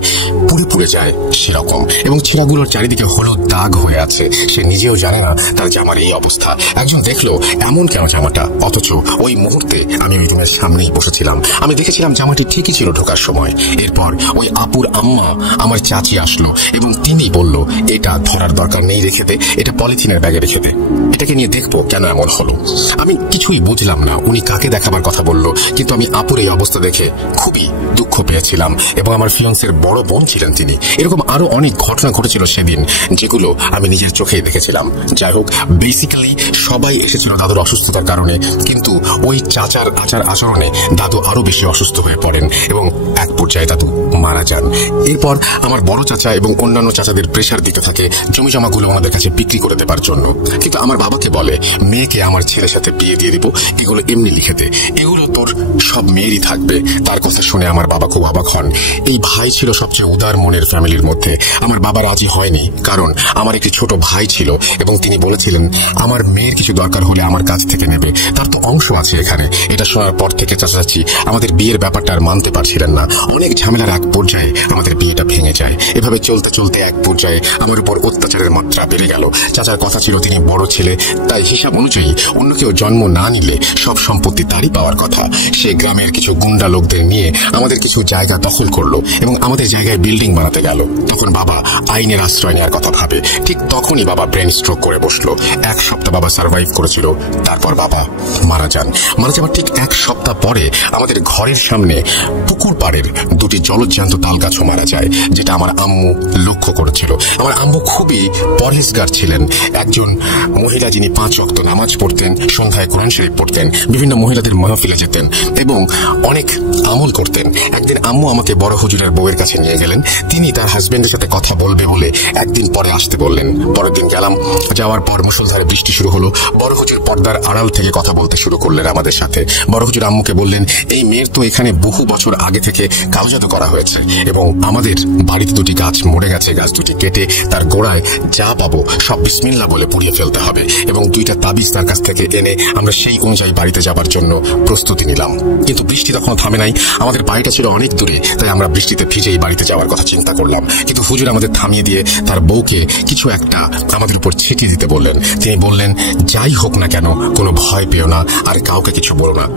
পুড়ে যায় সেরকম, এবং ছেঁড়াগুলোর চারিদিকে হলুদ দাগ হয়ে আছে। সে নিজেও জানে না তার জামার এই অবস্থা। একজন দেখলো এমন কেন জামাটা, অথচ ওই মুহূর্তে আমি ওই রুমের সামনেই বসেছিলাম। আমি দেখেছিলাম জামাটি ঠিকই ছিল ঢোকার সময়। এরপর ওই আপুর আম্মা আমার চাচি আসলো এবং তিনি বলল, এটা ধরার দরকার নেই, রেখে দে, এটা পলিথিনের ব্যাগে রেখে দে, এটাকে নিয়ে দেখবো কেন এমন হলো। আমি কিছুই বুঝলাম না উনি কাকে দেখাবার কথা বললো, কিন্তু আমি আপুর এই অবস্থা দেখে খুবই দুঃখ পেয়েছিলাম এবং আমার ফিয়ন্সের বড় বোন ছিলেন তিনি। এরকম আরো অনেক ঘটনা ঘটেছিল সেদিন, যেগুলো আমি নিজের চোখেই দেখেছিলাম। যাই হোক, বেসিক্যালি সবাই এসেছিল দাদুর অসুস্থতার কারণে, কিন্তু ওই চাচার আচার আচরণে দাদু আরো বেশি অসুস্থ হয়ে পড়েন এবং এক পর্যায়ে দাদু মারা যান। এরপর আমার বড় চাচা এবং অন্যান্য চাচাদের প্রেশার দিতে থাকে জমি জমাগুলো ওনাদের কাছে বিক্রি করে দেবার জন্য, কিন্তু আমার বাবাকে বলে, মেয়েকে আমার ছেলের সাথে বিয়ে দিয়ে দিব, এগুলো এমনি লিখে দে, এগুলো তোর সব মেয়েরই থাকবে। তার কথা শুনে আমার বাবা খুব অবাক হন। এই ভাই ছিল সবচেয়ে উদার মনের ফ্যামিলির মধ্যে। আমার বাবা রাজি হয়নি, কারণ আমার একটি ছোট ভাই ছিল এবং তিনি বলেছিলেন আমার মেয়ের কিছু দরকার হলে আমার কাছ থেকে নেবে, তার তো অংশ আছে এখানে। এটা শোনার পর থেকে চাচা চাচি আমাদের বিয়ের ব্যাপারটা আর মানতে পারছিলেন না। অনেক ঝামেলার এক পর্যায়ে আমাদের বিয়েটা ভেঙে যায়। এভাবে চলতে চলতে এক পর্যায়ে আমার উপর অত্যাচারের মাত্রা বেড়ে গেল। চাচার কথা ছিল তিনি বড় ছেলে, তাই হিসাব অনুযায়ী অন্য কেউ জন্ম না নিলে সব সম্পত্তি তারই পাওয়ার কথা। সে গ্রামের কিছু গুন্ডা লোকদের নিয়ে আমাদের কিছু জায়গা দখল করলো এবং আমাদের জায়গায় বিল্ডিং বানাতে গেল। তখন বাবা আইনের আশ্রয় নেওয়ার কথা ভাবে। ঠিক তখনই বাবা ব্রেন স্ট্রোক করে বসলো। 1 সপ্তাহ বাবা সার্ভাইভ করেছিল, তারপর বাবা মারা যান। মারা যাবার ঠিক 1 সপ্তাহ পরে আমাদের ঘরের সামনে পুকুর পাড়ের 2টি জলজ্যান্ত তাল গাছও মারা যায়, যেটা আমার আম্মু লক্ষ্য করেছিল। আমার আম্মু খুবই পরহেজগার ছিলেন, একজন মহিলা যিনি 5 ওয়াক্ত নামাজ পড়তেন, সন্ধ্যায় কোরআন শরীফ পড়তেন, বিভিন্ন মহিলাদের মাহফিলে যেতেন এবং অনেক আমল করতেন। একদিন একদিন আম্মু আমাকে বড় হুজুরের বউয়ের কাছে নিয়ে গেলেন। তিনি তার হাজবেন্ডের সাথে কথা বলবে বলে একদিন পরে আসতে বললেন। পরের দিন গেলাম। যাওয়ার পর মুষলধারে বৃষ্টি শুরু হলো। বড় হুজুর পর্দার আড়াল থেকে কথা বলতে শুরু করলেন আমাদের সাথে। বড় হুজুর আম্মুকে বললেন, এই মেয়ের তো এখানে বহু বছর আগে থেকে কালজাদু করা হয়েছে এবং আমাদের বাড়িতে দুটি গাছ মরে গেছে। গাছ দুটি কেটে তার গোড়ায় যা পাবো সব বিসমিল্লাহ বলে পুড়িয়ে ফেলতে হবে এবং 2টা তাবিজ তার কাছ থেকে এনে আমরা সেই অনুযায়ী বাড়িতে যাবার জন্য প্রস্তুতি নিলাম। কিন্তু বৃষ্টি তখন থামে নাই। আমাদের বাড়িটা ছিল অনেক দূরে, তাই আমরা বৃষ্টিতে ভিজেই বাড়িতে যাওয়ার কথা চিন্তা করলাম। কিন্তু হুজুর আমাদের থামিয়ে দিয়ে তার বউকে কিছু একটা আমাদের উপর ছিটিয়ে দিতে বললেন। তিনি বললেন, যাই হোক না কেন কোনো ভয় পেও না আর কাউকে কিছু বলো না।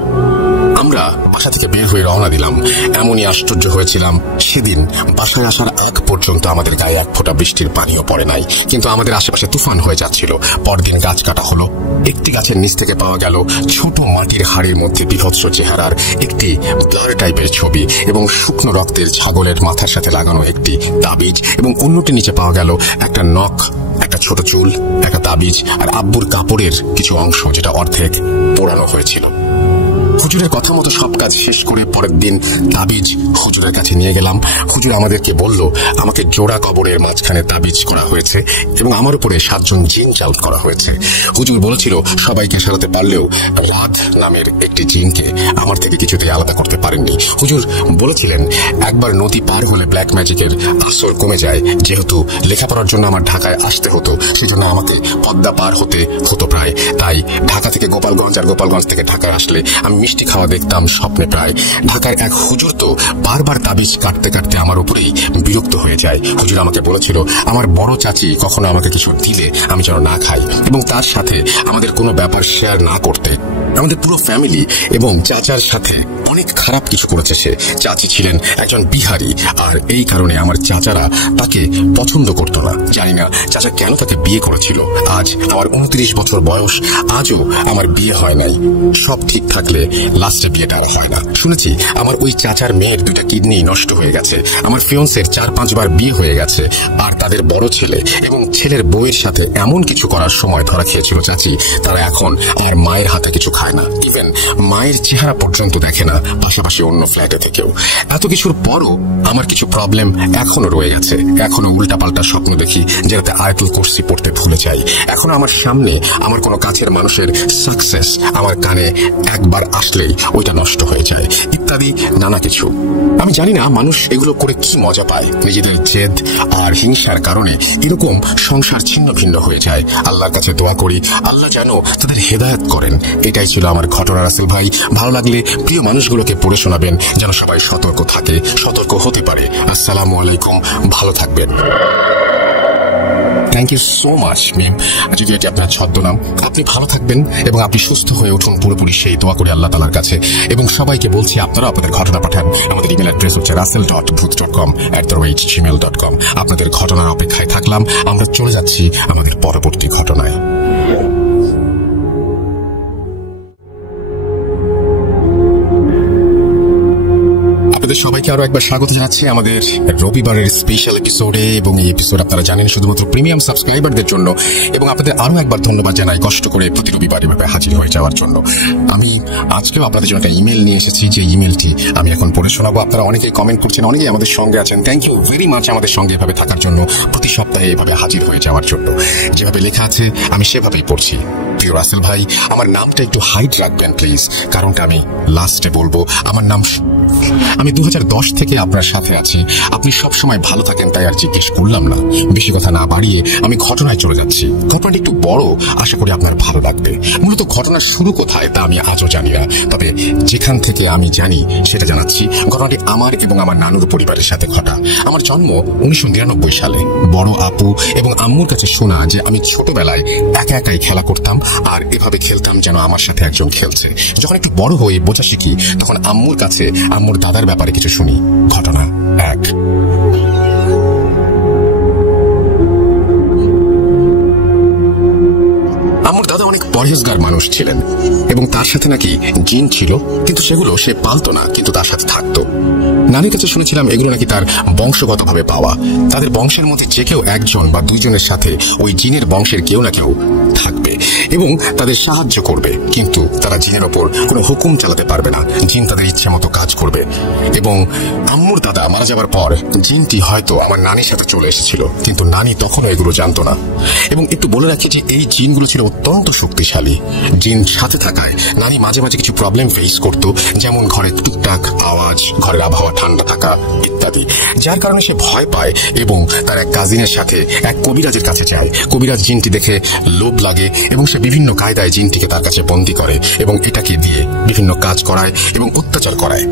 আমরা বাসা থেকে বের হয়ে রওনা দিলাম। এমনই আশ্চর্য হয়েছিলাম, সেদিন বাসায় আসার আগ পর্যন্ত আমাদের গায়ে এক ফোঁটা বৃষ্টির পানিও পড়ে নাই, কিন্তু আমাদের আশেপাশে তুফান হয়ে যাচ্ছিল। পরদিন গাছ কাটা হলো। একটি গাছের নিচ থেকে পাওয়া গেল ছোট মাটির হাড়ির মধ্যে বিভৎস চেহারার একটি ব্লার টাইপের ছবি এবং শুকনো রক্তের ছাগলের মাথার সাথে লাগানো একটি তাবিজ, এবং অন্যটির নিচে পাওয়া গেল একটা নখ, একটা ছোট চুল, একটা তাবিজ আর আব্বুর কাপড়ের কিছু অংশ যেটা অর্ধেক পোড়ানো হয়েছিল। হুজুরের কথা মতো সব কাজ শেষ করে পরের দিন তাবিজ হুজুরের কাছে নিয়ে গেলাম। হুজুর আমাদেরকে বলল, আমাকে জোড়া কবরের মাঝখানে তাবিজ করা হয়েছে এবং আমার উপরে 7 জন জিন চাউট করা হয়েছে। হুজুর বলেছিল, সবাইকে সারাতে পারলেও রাত নামের একটি জিনকে আমার থেকে কিছুতেই আলাদা করতে পারেননি। হুজুর বলেছিলেন, একবার নদী পার হলে ব্ল্যাক ম্যাজিকের আসর কমে যায়। যেহেতু লেখাপড়ার জন্য আমার ঢাকায় আসতে হতো, সেজন্য আমাকে পদ্মা পার হতে হতো প্রায়। তাই ঢাকা থেকে গোপালগঞ্জ আর গোপালগঞ্জ থেকে ঢাকায় আসলে আমি মিষ্টি খাওয়া দেখতাম স্বপ্নে প্রায়। ঢাকার এক হুজুর তো বারবার তাবিজ কাটতে কাটতে আমার উপরেই বিরক্ত হয়ে যায়। হুজুর আমাকে বলেছিল, আমার বড় চাচি কখনো আমাকে কিছু দিলে আমি যেন না খাই এবং তার সাথে আমাদের কোনো ব্যাপার শেয়ার না করতে। আমাদের পুরো ফ্যামিলি এবং চাচার সাথে অনেক খারাপ কিছু করেছে সে। চাচি ছিলেন একজন বিহারি আর এই কারণে আমার চাচারা তাকে পছন্দ করত না। জানি না চাচা কেন তাকে বিয়ে করেছিল। আজ আমার 29 বছর বয়স, আজও আমার বিয়ে হয় নাই। সব ঠিক থাকলে লাস্টে বিয়েটা আর হয় না। শুনেছি আমার ওই চাচার মেয়ের 2টা কিডনি নষ্ট হয়ে গেছে। আমার ফিয়ন্সের 4-5 বার বিয়ে হয়ে গেছে আর তাদের বড় ছেলে এবং ছেলের বউয়ের সাথে এমন কিছু করার সময় ধরা খেয়েছিল চাচি। তারা এখন আর মায়ের হাতে কিছু খায় না, ইভেন মায়ের চেহারা পর্যন্ত দেখে না, পাশাপাশি অন্য ফ্ল্যাটে থেকেও। এত কিছুর পরও আমার কিছু প্রবলেম এখনো রয়ে গেছে। এখনো উল্টাপাল্টা স্বপ্ন দেখি, যেটাতে আয়াতুল কুরসি পড়তে ভুলে যাই। এখনো আমার সামনে আমার কোনো কাছের মানুষের সাকসেস আমার কানে একবার আসলেই ওইটা নষ্ট হয়ে যায়, ইত্যাদি নানা কিছু। আমি জানি না মানুষ এগুলো করে কি মজা পায়। নিজেদের জেদ আর হিংসার কারণে এরকম সংসার ছিন্ন ভিন্ন হয়ে যায়। আল্লাহর কাছে দোয়া করি, আল্লাহ যেন তাদের হেদায়েত করেন। এটাই ছিল আমার ঘটনা রাসেল ভাই। ভালো লাগলে প্রিয় মানুষগুলোকে পড়ে শোনাবেন, যেন সবাই সতর্ক থাকে, সতর্ক হতে পারে। আসসালামু আলাইকুম, ভালো থাকবেন। থ্যাংক ইউ সো মাচ মিম। যদি এটি আপনার ছদ্মনাম, আপনি ভালো থাকবেন এবং আপনি সুস্থ হয়ে উঠুন পুরোপুরি, সেই দোয়া করে আল্লাহ তাআলার কাছে। এবং সবাইকে বলছি, আপনারা আপনাদের ঘটনা পাঠান। আমাদের ইমেল অ্যাড্রেস হচ্ছে russell.booth.com@gmail.com। আপনাদের ঘটনার অপেক্ষায় থাকলাম। আমরা চলে যাচ্ছি আমাদের পরবর্তী ঘটনায়। সবাইকে আরো একবার স্বাগত জানাচ্ছি আমাদের রবিবারের স্পেশাল এপিসোডে। এবং এই এপিসোড আপনারা জানেন শুধুমাত্র প্রিমিয়াম সাবস্ক্রাইবারদের জন্য। এবং আপনাদের আরো একবার ধন্যবাদ জানাই কষ্ট করে প্রতি রবিবার এভাবে হাজির হয়ে যাওয়ার জন্য। আমি আজকেও আপনাদের জন্য একটা ইমেল নিয়ে এসেছি, যে ইমেলটি আমি এখন পড়ে শোনাবো। আপনারা অনেকেই কমেন্ট করছেন, অনেকেই আমাদের সঙ্গে আছেন। থ্যাংক ইউ ভেরি মাচ আমাদের সঙ্গে এভাবে থাকার জন্য, প্রতি সপ্তাহে এভাবে হাজির হয়ে যাওয়ার জন্য। যেভাবে লেখা আছে আমি সেভাবেই পড়ছি। প্রিয় রাসেল ভাই, আমার নামটা একটু হাইট রাখবেন প্লিজ, কারণটা আমি লাস্টে বলবো। আমার নাম, আমি 2010 থেকে আপনার সাথে আছি। আপনি সবসময় ভালো থাকেন, তাই আর জিজ্ঞেস করলাম না। বেশি কথা না বাড়িয়ে আমি ঘটনায় চলে যাচ্ছি। ঘটনাটি একটু বড়, আশা করি আপনার ভালো লাগবে। মূলত ঘটনার শুরু কোথায় তা আমি আজও জানি না, তবে যেখান থেকে আমি জানি সেটা জানাচ্ছি। ঘটনাটি আমার এবং আমার নানুর পরিবারের সাথে ঘটা। আমার জন্ম 1999 সালে। বড় আপু এবং আম্মুর কাছে শোনা যে আমি ছোটবেলায় একা একাই খেলা করতাম আর এভাবে খেলতাম যেন আমার সাথে একজন খেলছে। যখন একটু বড় হয়ে বোঝা শিখি, তখন আম্মুর কাছে আম্মুর দাদার ব্যাপারে কিছু শুনি। ঘটনা 1। আম্মুর দাদা অনেক পরহেজগার মানুষ ছিলেন এবং তার সাথে নাকি জিন ছিল, কিন্তু সেগুলো সে পালতো না, কিন্তু তার সাথে থাকতো। নানির কাছে শুনেছিলাম এগুলো নাকি তার বংশগতভাবে পাওয়া। তাদের বংশের মধ্যে যে কেউ 1 জন বা 2 জনের সাথে ওই জিনের বংশের কেউ না কেউ থাকবে এবং তাদের সাহায্য করবে, কিন্তু তারা জিনের ওপর কোনো হুকুম চালাতে পারবে না। জিন তাদের ইচ্ছে মতো কাজ করবে। এবং আম্মুর দাদা মারা যাবার পর জিনটি হয়তো আমার নানির সাথে চলে এসেছিল, কিন্তু নানি তখনও এগুলো জানতো না। এবং একটু বলে রাখি যে এই জিনগুলো ছিল অত্যন্ত শক্তিশালী। জিন সাথে থাকায় নানি মাঝে মাঝে কিছু প্রবলেম ফেস করত, যেমন ঘরে টুকটাক আওয়াজ, ঘরের আবহাওয়া ঠান্ডা থাকা ইত্যাদি, যার কারণে সে ভয় পায় এবং তার এক কাজিনের সাথে এক কবিরাজের কাছে যায়। কবিরাজ জিনটি দেখে লোভ লাগে এবং সে বিভিন্ন কায়দায় জিনটিকে তার কাছে বন্দী করে এবং এটাকে দিয়ে বিভিন্ন কাজ করায় এবং অত্যাচার করায়।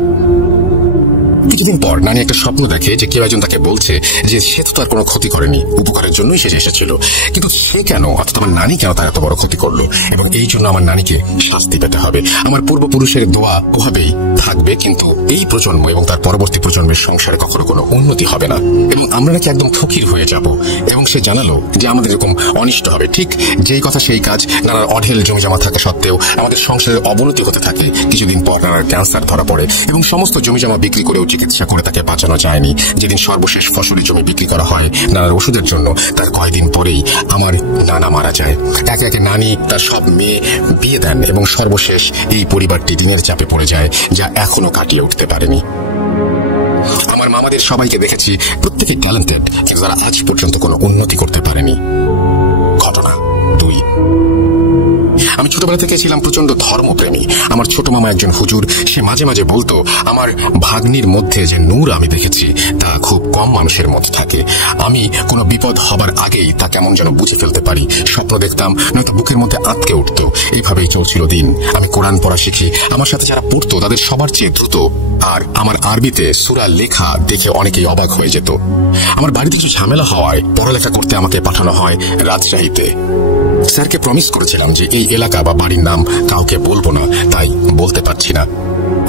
কিছুদিন পর নানি একটা স্বপ্ন দেখে যে কেউ একজন তাকে বলছে যে সে তো তার কোনো ক্ষতি করেনি, উপকারের জন্যই সে এসেছিল, কিন্তু সে কেন, অর্থাৎ আমার নানি কেন তার এত বড় ক্ষতি করলো, এবং এই জন্য আমার নানিকে শাস্তি পেতে হবে। আমার পূর্বপুরুষের দোয়া ওভাবেই থাকবে, কিন্তু এই প্রজন্ম এবং তার পরবর্তী প্রজন্মের সংসারে কখনো কোনো উন্নতি হবে না এবং আমরা নাকি একদম ফকির হয়ে যাব। এবং সে জানালো যে আমাদের এরকম অনিষ্ট হবে। ঠিক যেই কথা সেই কাজ। নানার অঢেল জমি জমা থাকা সত্ত্বেও আমাদের সংসারের অবনতি হতে থাকে। কিছুদিন পর নানার ক্যান্সার ধরা পড়ে এবং সমস্ত জমি জমা বিক্রি করেও চিকিৎসা করে তাকে বাঁচানো যায়নি। যেদিন সর্বশেষ ফসলি জমি বিক্রি করা হয় নানার ওষুধের জন্য, তার কয়েকদিন পরেই আমার নানা মারা যায়। একে একে নানি তার সব মেয়ে বিয়ে দেন এবং সর্বশেষ এই পরিবারটি ঋণের চাপে পড়ে যায়, যা এখনো কাটিয়ে উঠতে পারেনি। আমার মামাদের সবাইকে দেখেছি, প্রত্যেকে ট্যালেন্টেড, কিন্তু তারা আজ পর্যন্ত কোনো উন্নতি করতে পারেনি। ঘটনা 2। আমি ছোটবেলা থেকে ছিলাম প্রচন্ড ধর্মপ্রেমী। আমার ছোট মামা একজন হুজুর। সে মাঝে মাঝে বলতো আমার ভাগ্নির মধ্যে যে নূর আমি দেখেছি তা খুব কম মানুষের মধ্যে থাকে। আমি কোনো বিপদ হবার আগেই তা কেমন যেন বুঝে ফেলতে পারি। স্বপ্ন দেখতাম, নয়তো বুকের মধ্যে আটকে উঠতো। এইভাবেই চলছিল দিন। আমি কোরআন পড়া শিখি। আমার সাথে যারা পড়তো তাদের সবার চেয়ে দ্রুত, আর আমার আরবিতে সূরা লেখা দেখে অনেকেই অবাক হয়ে যেত। আমার বাড়িতে কিছু ঝামেলা হওয়ায় পড়ালেখা করতে আমাকে পাঠানো হয় রাজশাহীতে। স্যারকে প্রমিস করেছিলাম যে এই এলাকা বা বাড়ির নাম কাউকে বলবো না, তাই বলতে পারছি না।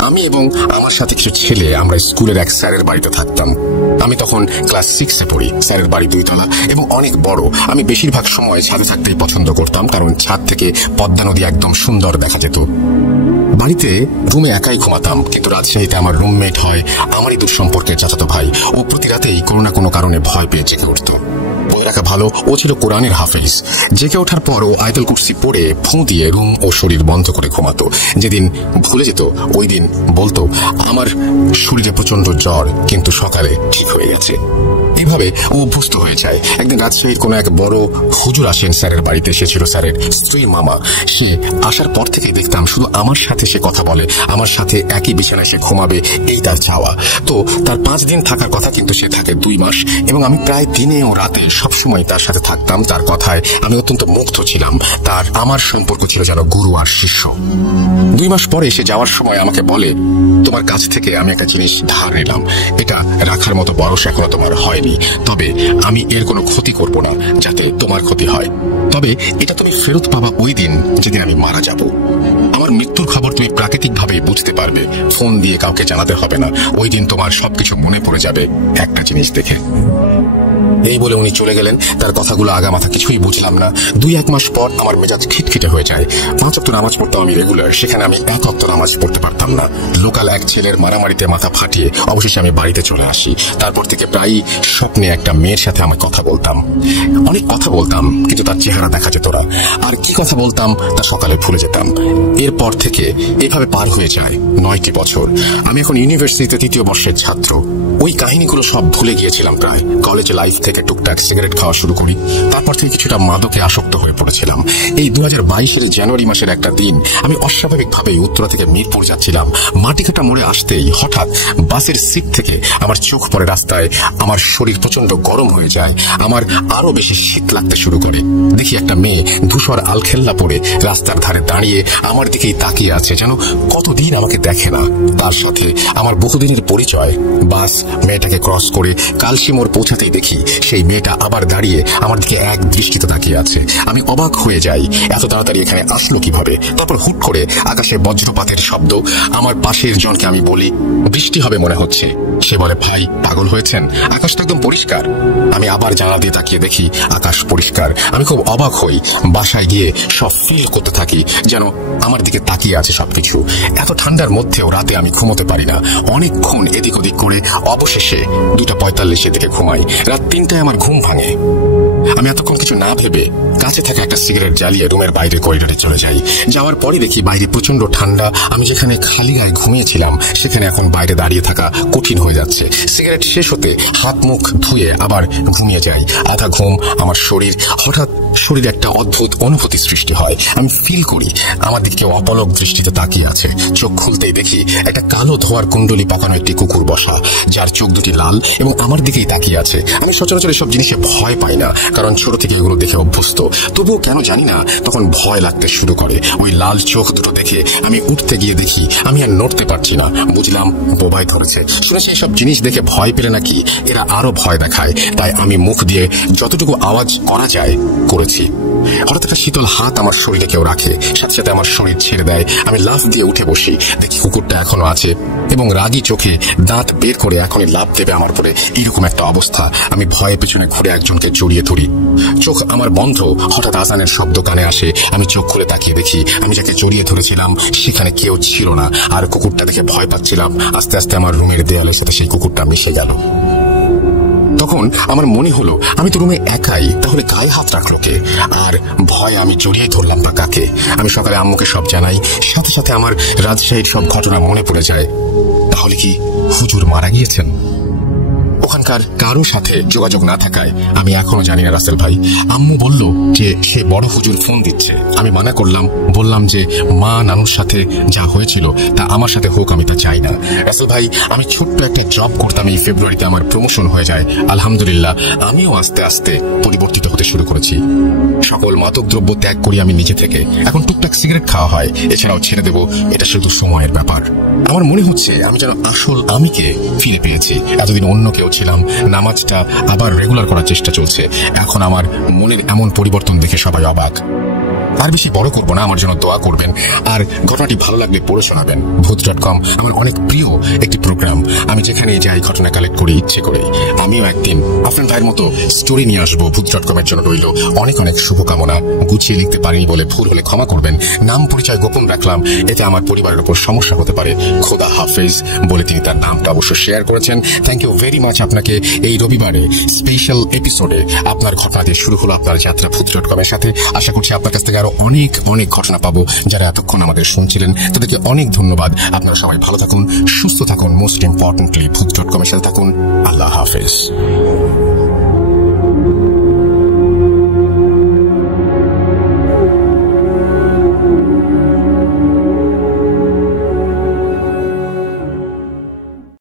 আমি এবং আমার সাথে কিছু ছেলে আমরা স্কুলের এক স্যারের বাড়িতে থাকতাম। আমি তখন ক্লাস 6-এ পড়ি। স্যারের বাড়ি 2 তলা এবং অনেক বড়। আমি বেশিরভাগ সময় ছাদে থাকতেই পছন্দ করতাম, কারণ ছাদ থেকে পদ্মা নদী একদম সুন্দর দেখা যেত। বাড়িতে রুমে একাই ঘুমাতাম, কিন্তু রাজশাহীতে আমার রুমমেট হয় আমারই দূর সম্পর্কের চাচাতো ভাই। ও প্রতি রাতেই কোনো না কোনো কারণে ভয় পেয়ে জেগে উঠত। বলে রাখা ভালো, ও ছিল কোরআনের হাফেজ। জেগে ওঠার পর ও আয়াতুল কুরসি পড়ে ফু দিয়ে রুম ও শরীর বন্ধ করে ঘুমাতো। যেদিন ভুলে যেত ওই দিন বলতো আমার শরীরে প্রচন্ড জ্বর, কিন্তু সকালে ঠিক হয়ে গেছে। এইভাবে ও অভ্যস্ত হয়ে যায়। একদিন রাজশাহীর কোনো এক বড় হুজুর আসেন স্যারের বাড়িতে। সে ছিল স্যারের স্ত্রীর মামা। সে আসার পর থেকেই দেখতাম শুধু আমার সাথে সে কথা বলে, আমার সাথে একই বিছানায় সে ঘুমাবে, এই তার চাওয়া। তো তার 5 দিন থাকার কথা, কিন্তু সে থাকে 2 মাস এবং আমি প্রায় দিনে ও রাতে সবসময় তার সাথে থাকতাম। তার কথায় আমি অত্যন্ত মুগ্ধ ছিলাম। তার আমার সম্পর্ক ছিল যেন গুরু আর শিষ্য। 2 মাস পরে সে যাওয়ার সময় আমাকে বলে, তোমার কাছ থেকে আমি একটা জিনিস ধার নিলাম, এটা রাখার মতো বয়স এখনো তোমার হয়নি, তবে আমি এর কোনো ক্ষতি করব না যাতে তোমার ক্ষতি হয়। তবে এটা তুমি ফেরত পাবা ওই দিন যেদিন আমি মারা যাব। আমার মৃত্যুর খবর তুমি প্রাকৃতিক ভাবে বুঝতে পারবে, ফোন দিয়ে কাউকে জানাতে হবে না। ওই দিন তোমার সবকিছু মনে পড়ে যাবে একটা জিনিস দেখে। এই বলে উনি চলে গেলেন। তার কথাগুলো আগামাথা কিছুই বুঝলাম না। 2-1 মাস পর আমার মেজাজ খিটখিটে হয়ে যায়। 5 ওয়াক্ত নামাজ পড়তাম আমি রেগুলার, সেখানে আমি 1 ওয়াক্ত নামাজ পড়তে পারতাম না। লোকাল এক ছেলের মারামারিতে মাথা ফাটিয়ে অবশেষে আমি বাড়িতে চলে আসি। তারপর থেকে প্রায়ই স্বপ্নে একটা মেয়ের সাথে আমি কথা বলতাম। অনেক কথা বলতাম, কিন্তু তার চেহারা দেখা যেত না। আর কি কথা বলতাম তা সকালে ভুলে যেতাম। এরপর থেকে এভাবে পার হয়ে যায় 9টি বছর। আমি এখন ইউনিভার্সিটিতে 3য় বর্ষের ছাত্র। ওই কাহিনীগুলো সব ভুলে গিয়েছিলাম প্রায়। কলেজ লাইফ থেকে টুকটাক সিগারেট খাওয়া শুরু করি। তারপর থেকে কিছুটা মাদকে আসক্ত হয়ে পড়েছিলাম। এই 2022-এর জানুয়ারি মাসের একটা দিন আমি অস্বাভাবিকভাবে উত্তরা থেকে মিরপুর যাচ্ছিলাম। মাটিকাটা মোড়ে আসতেই হঠাৎ বাসের সিট থেকে আমার চোখ পড়ে রাস্তায়। আমার শরীর প্রচন্ড গরম হয়ে যায়। আমার আরো বেশি শীত লাগতে শুরু করে। দেখি একটা মেয়ে ধূসর আলখেল্লা পরে রাস্তার ধারে দাঁড়িয়ে আমার দিকেই তাকিয়ে আছে, যেন কতদিন আমাকে দেখে না। তার সাথে আমার বহুদিনের পরিচয়। বাস মেয়েটাকে ক্রস করে কালশি মোড় পৌঁছাতেই দেখি সেই মেয়েটা আবার দাঁড়িয়ে আমার দিকে এক দৃষ্টিতে তাকিয়ে আছে। আমি অবাক হয়ে যাই, এত তাড়াতাড়ি এখানে আসলো কিভাবে। তারপর হুট করে আকাশে বজ্রপাতের শব্দ। আমার পাশের জনকে আমি বলি, বৃষ্টি হবে মনে হচ্ছে। সে বলে, ভাই পাগল হয়েছেন, আকাশ তো একদম পরিষ্কার। আমি আবার জানলা দিয়ে তাকিয়ে দেখি আকাশ পরিষ্কার। আমি খুব অবাক হই। বাসায় গিয়ে সব ফিল করতে থাকি যেন আমার দিকে তাকিয়ে আছে সবকিছু। এত ঠান্ডার মধ্যেও রাতে আমি ঘুমোতে পারি না। অনেকক্ষণ এদিক ওদিক করে অবশেষে 2:45-এর দিকে ঘুমাই। রাত 3টায় আমার ঘুম ভাঙে। আমি এতক্ষণ কিছু না ভেবে কাছে থাকা একটা সিগারেট জ্বালিয়ে রুমের বাইরে করিডোরে চলে যাই। যাওয়ার পরে দেখি বাইরে প্রচন্ড ঠান্ডা। আমি যেখানে খালি গায়ে ঘুমিয়েছিলাম সেখানে এখন বাইরে দাঁড়িয়ে থাকা কঠিন হয়ে যাচ্ছে। সিগারেট শেষ হতে হাত মুখ ধুয়ে আবার ঘুমিয়ে যাই। আধা ঘুম আমার শরীর, হঠাৎ শরীরে একটা অদ্ভুত অনুভূতি সৃষ্টি হয়। আমি ফিল করি আমার দিকে কেউ অপলক দৃষ্টিতে তাকিয়ে আছে। চোখ খুলতেই দেখি একটা কালো ধোয়ার কুণ্ডলি পাকানো একটি কুকুর বসা, যার চোখ দুটি লাল এবং আমার দিকেই তাকিয়ে আছে। আমি সচরাচর এসব জিনিসে ভয় পাই না, কারণ ছোট থেকে এগুলো দেখে অভ্যস্ত। তবুও কেন জানি না তখন ভয় লাগতে শুরু করে। ওই লাল চোখ দুটো দেখে আমি উঠতে গিয়ে দেখি আমি আর নড়তে পারছি না। বুঝলাম বোবাই ধরেছে। শুনেছি এসব জিনিস দেখে ভয় পেলে নাকি এরা আরো ভয় দেখায়। তাই আমি মুখ দিয়ে যতটুকু আওয়াজ করা যায় করেছি। হঠাৎ একটা শীতল হাত আমার শরীরে কেউ রাখে, সাথে সাথে আমার শরীর ছেড়ে দেয়। আমি লাফ দিয়ে উঠে বসি। দেখি কুকুরটা এখনো আছে এবং রাগী চোখে দাঁত বের করে এখনই লাফ দেবে আমার উপরে। এরকম একটা অবস্থা। আমি ভয়ে পেছনে ঘুরে একজনকে জড়িয়ে ধরি। চোখ আমার বন্ধ। হঠাৎ আজানের শব্দ কানে আসে। আমি চোখ খুলে তাকিয়ে দেখি আমি যাকে জড়িয়ে ধরেছিলাম সেখানে কেউ ছিল না। আর কুকুরটা দেখে ভয় পাচ্ছিলাম। আস্তে আস্তে আমার রুমের দেয়ালের সাথে সেই কুকুরটা মিশে গেল। তখন আমার মনে হলো আমি তো রুমে একাই, তাহলে গায়ে হাত রাখলো কে? আর ভয়ে আমি জড়িয়ে ধরলাম বা কাকে? আমি সকালে আম্মুকে সব জানাই। সাথে সাথে আমার রাজশাহীর সব ঘটনা মনে পড়ে যায়। তাহলে কি হুজুর মারা গিয়েছেন? ওখানকার কারো সাথে যোগাযোগ না থাকায় আমি এখনো জানি না রাসেল ভাই। আম্মু বলল যে সে বড় হুজুর ফোন দিচ্ছে। আমি মানা করলাম, বললাম যে মা নানুর সাথে যা হয়েছিল তা আমার সাথে হোক, আমি তা চাই না। রাসেল ভাই, আমি ছোট্ট একটা জব করতাম। এই ফেব্রুয়ারিতে আমার প্রমোশন হয়ে যায়। আলহামদুলিল্লাহ আমিও আস্তে আস্তে পরিবর্তিত হতে শুরু করেছি। সকল মাদক দ্রব্য ত্যাগ করি আমি নিজে থেকে। এখন টুকটাক সিগারেট খাওয়া হয়, এছাড়াও ছেড়ে দেব। এটা শুধু সময়ের ব্যাপার। আমার মনে হচ্ছে আমি যেন আসল আমিকে ফিরে পেয়েছি। এতদিন অন্য কেউ ছিলাম। নামাজটা আবার রেগুলার করার চেষ্টা চলছে। এখন আমার মনের এমন পরিবর্তন দেখে সবাই অবাক। আর বেশি বড় করবো না, আমার জন্য দোয়া করবেন। আর ঘটনাটি ভালো লাগলে পড়ে শোনাবেন। ভূত.com আমার অনেক প্রিয় একটি প্রোগ্রাম। আমি যেখানে যাই ঘটনা কালেক্ট করি ইচ্ছে করে। আমিও একদিন আপনার ভাইয়ের মতো স্টোরি নিয়ে আসবো। ভূত.com এর জন্য রইল অনেক অনেক শুভকামনা। গুছিয়ে লিখতে পারিনি বলে ভুল হলে ক্ষমা করবেন। নাম পরিচয় গোপন রাখলাম, এতে আমার পরিবারের উপর সমস্যা হতে পারে। খোদা হাফেজ বলে তিনি তার নামটা অবশ্য শেয়ার করেছেন। থ্যাংক ইউ ভেরি মাচ আপনাকে। এই রবিবারে স্পেশাল এপিসোডে আপনার ঘটনা দিয়ে শুরু হলো আপনার যাত্রা ভূত.com এর সাথে। আশা করছি আপনার কাছ থেকে আরো অনেক অনেক ঘটনা পাবো। যারা এতক্ষণ আমাদের শুনছিলেন তাদেরকে অনেক ধন্যবাদ। আপনারা সবাই ভালো থাকুন, সুস্থ থাকুন, মোস্ট ইম্পর্টেন্টলি ভূত.com এর সাথে থাকুন। আল্লাহ হাফেজ।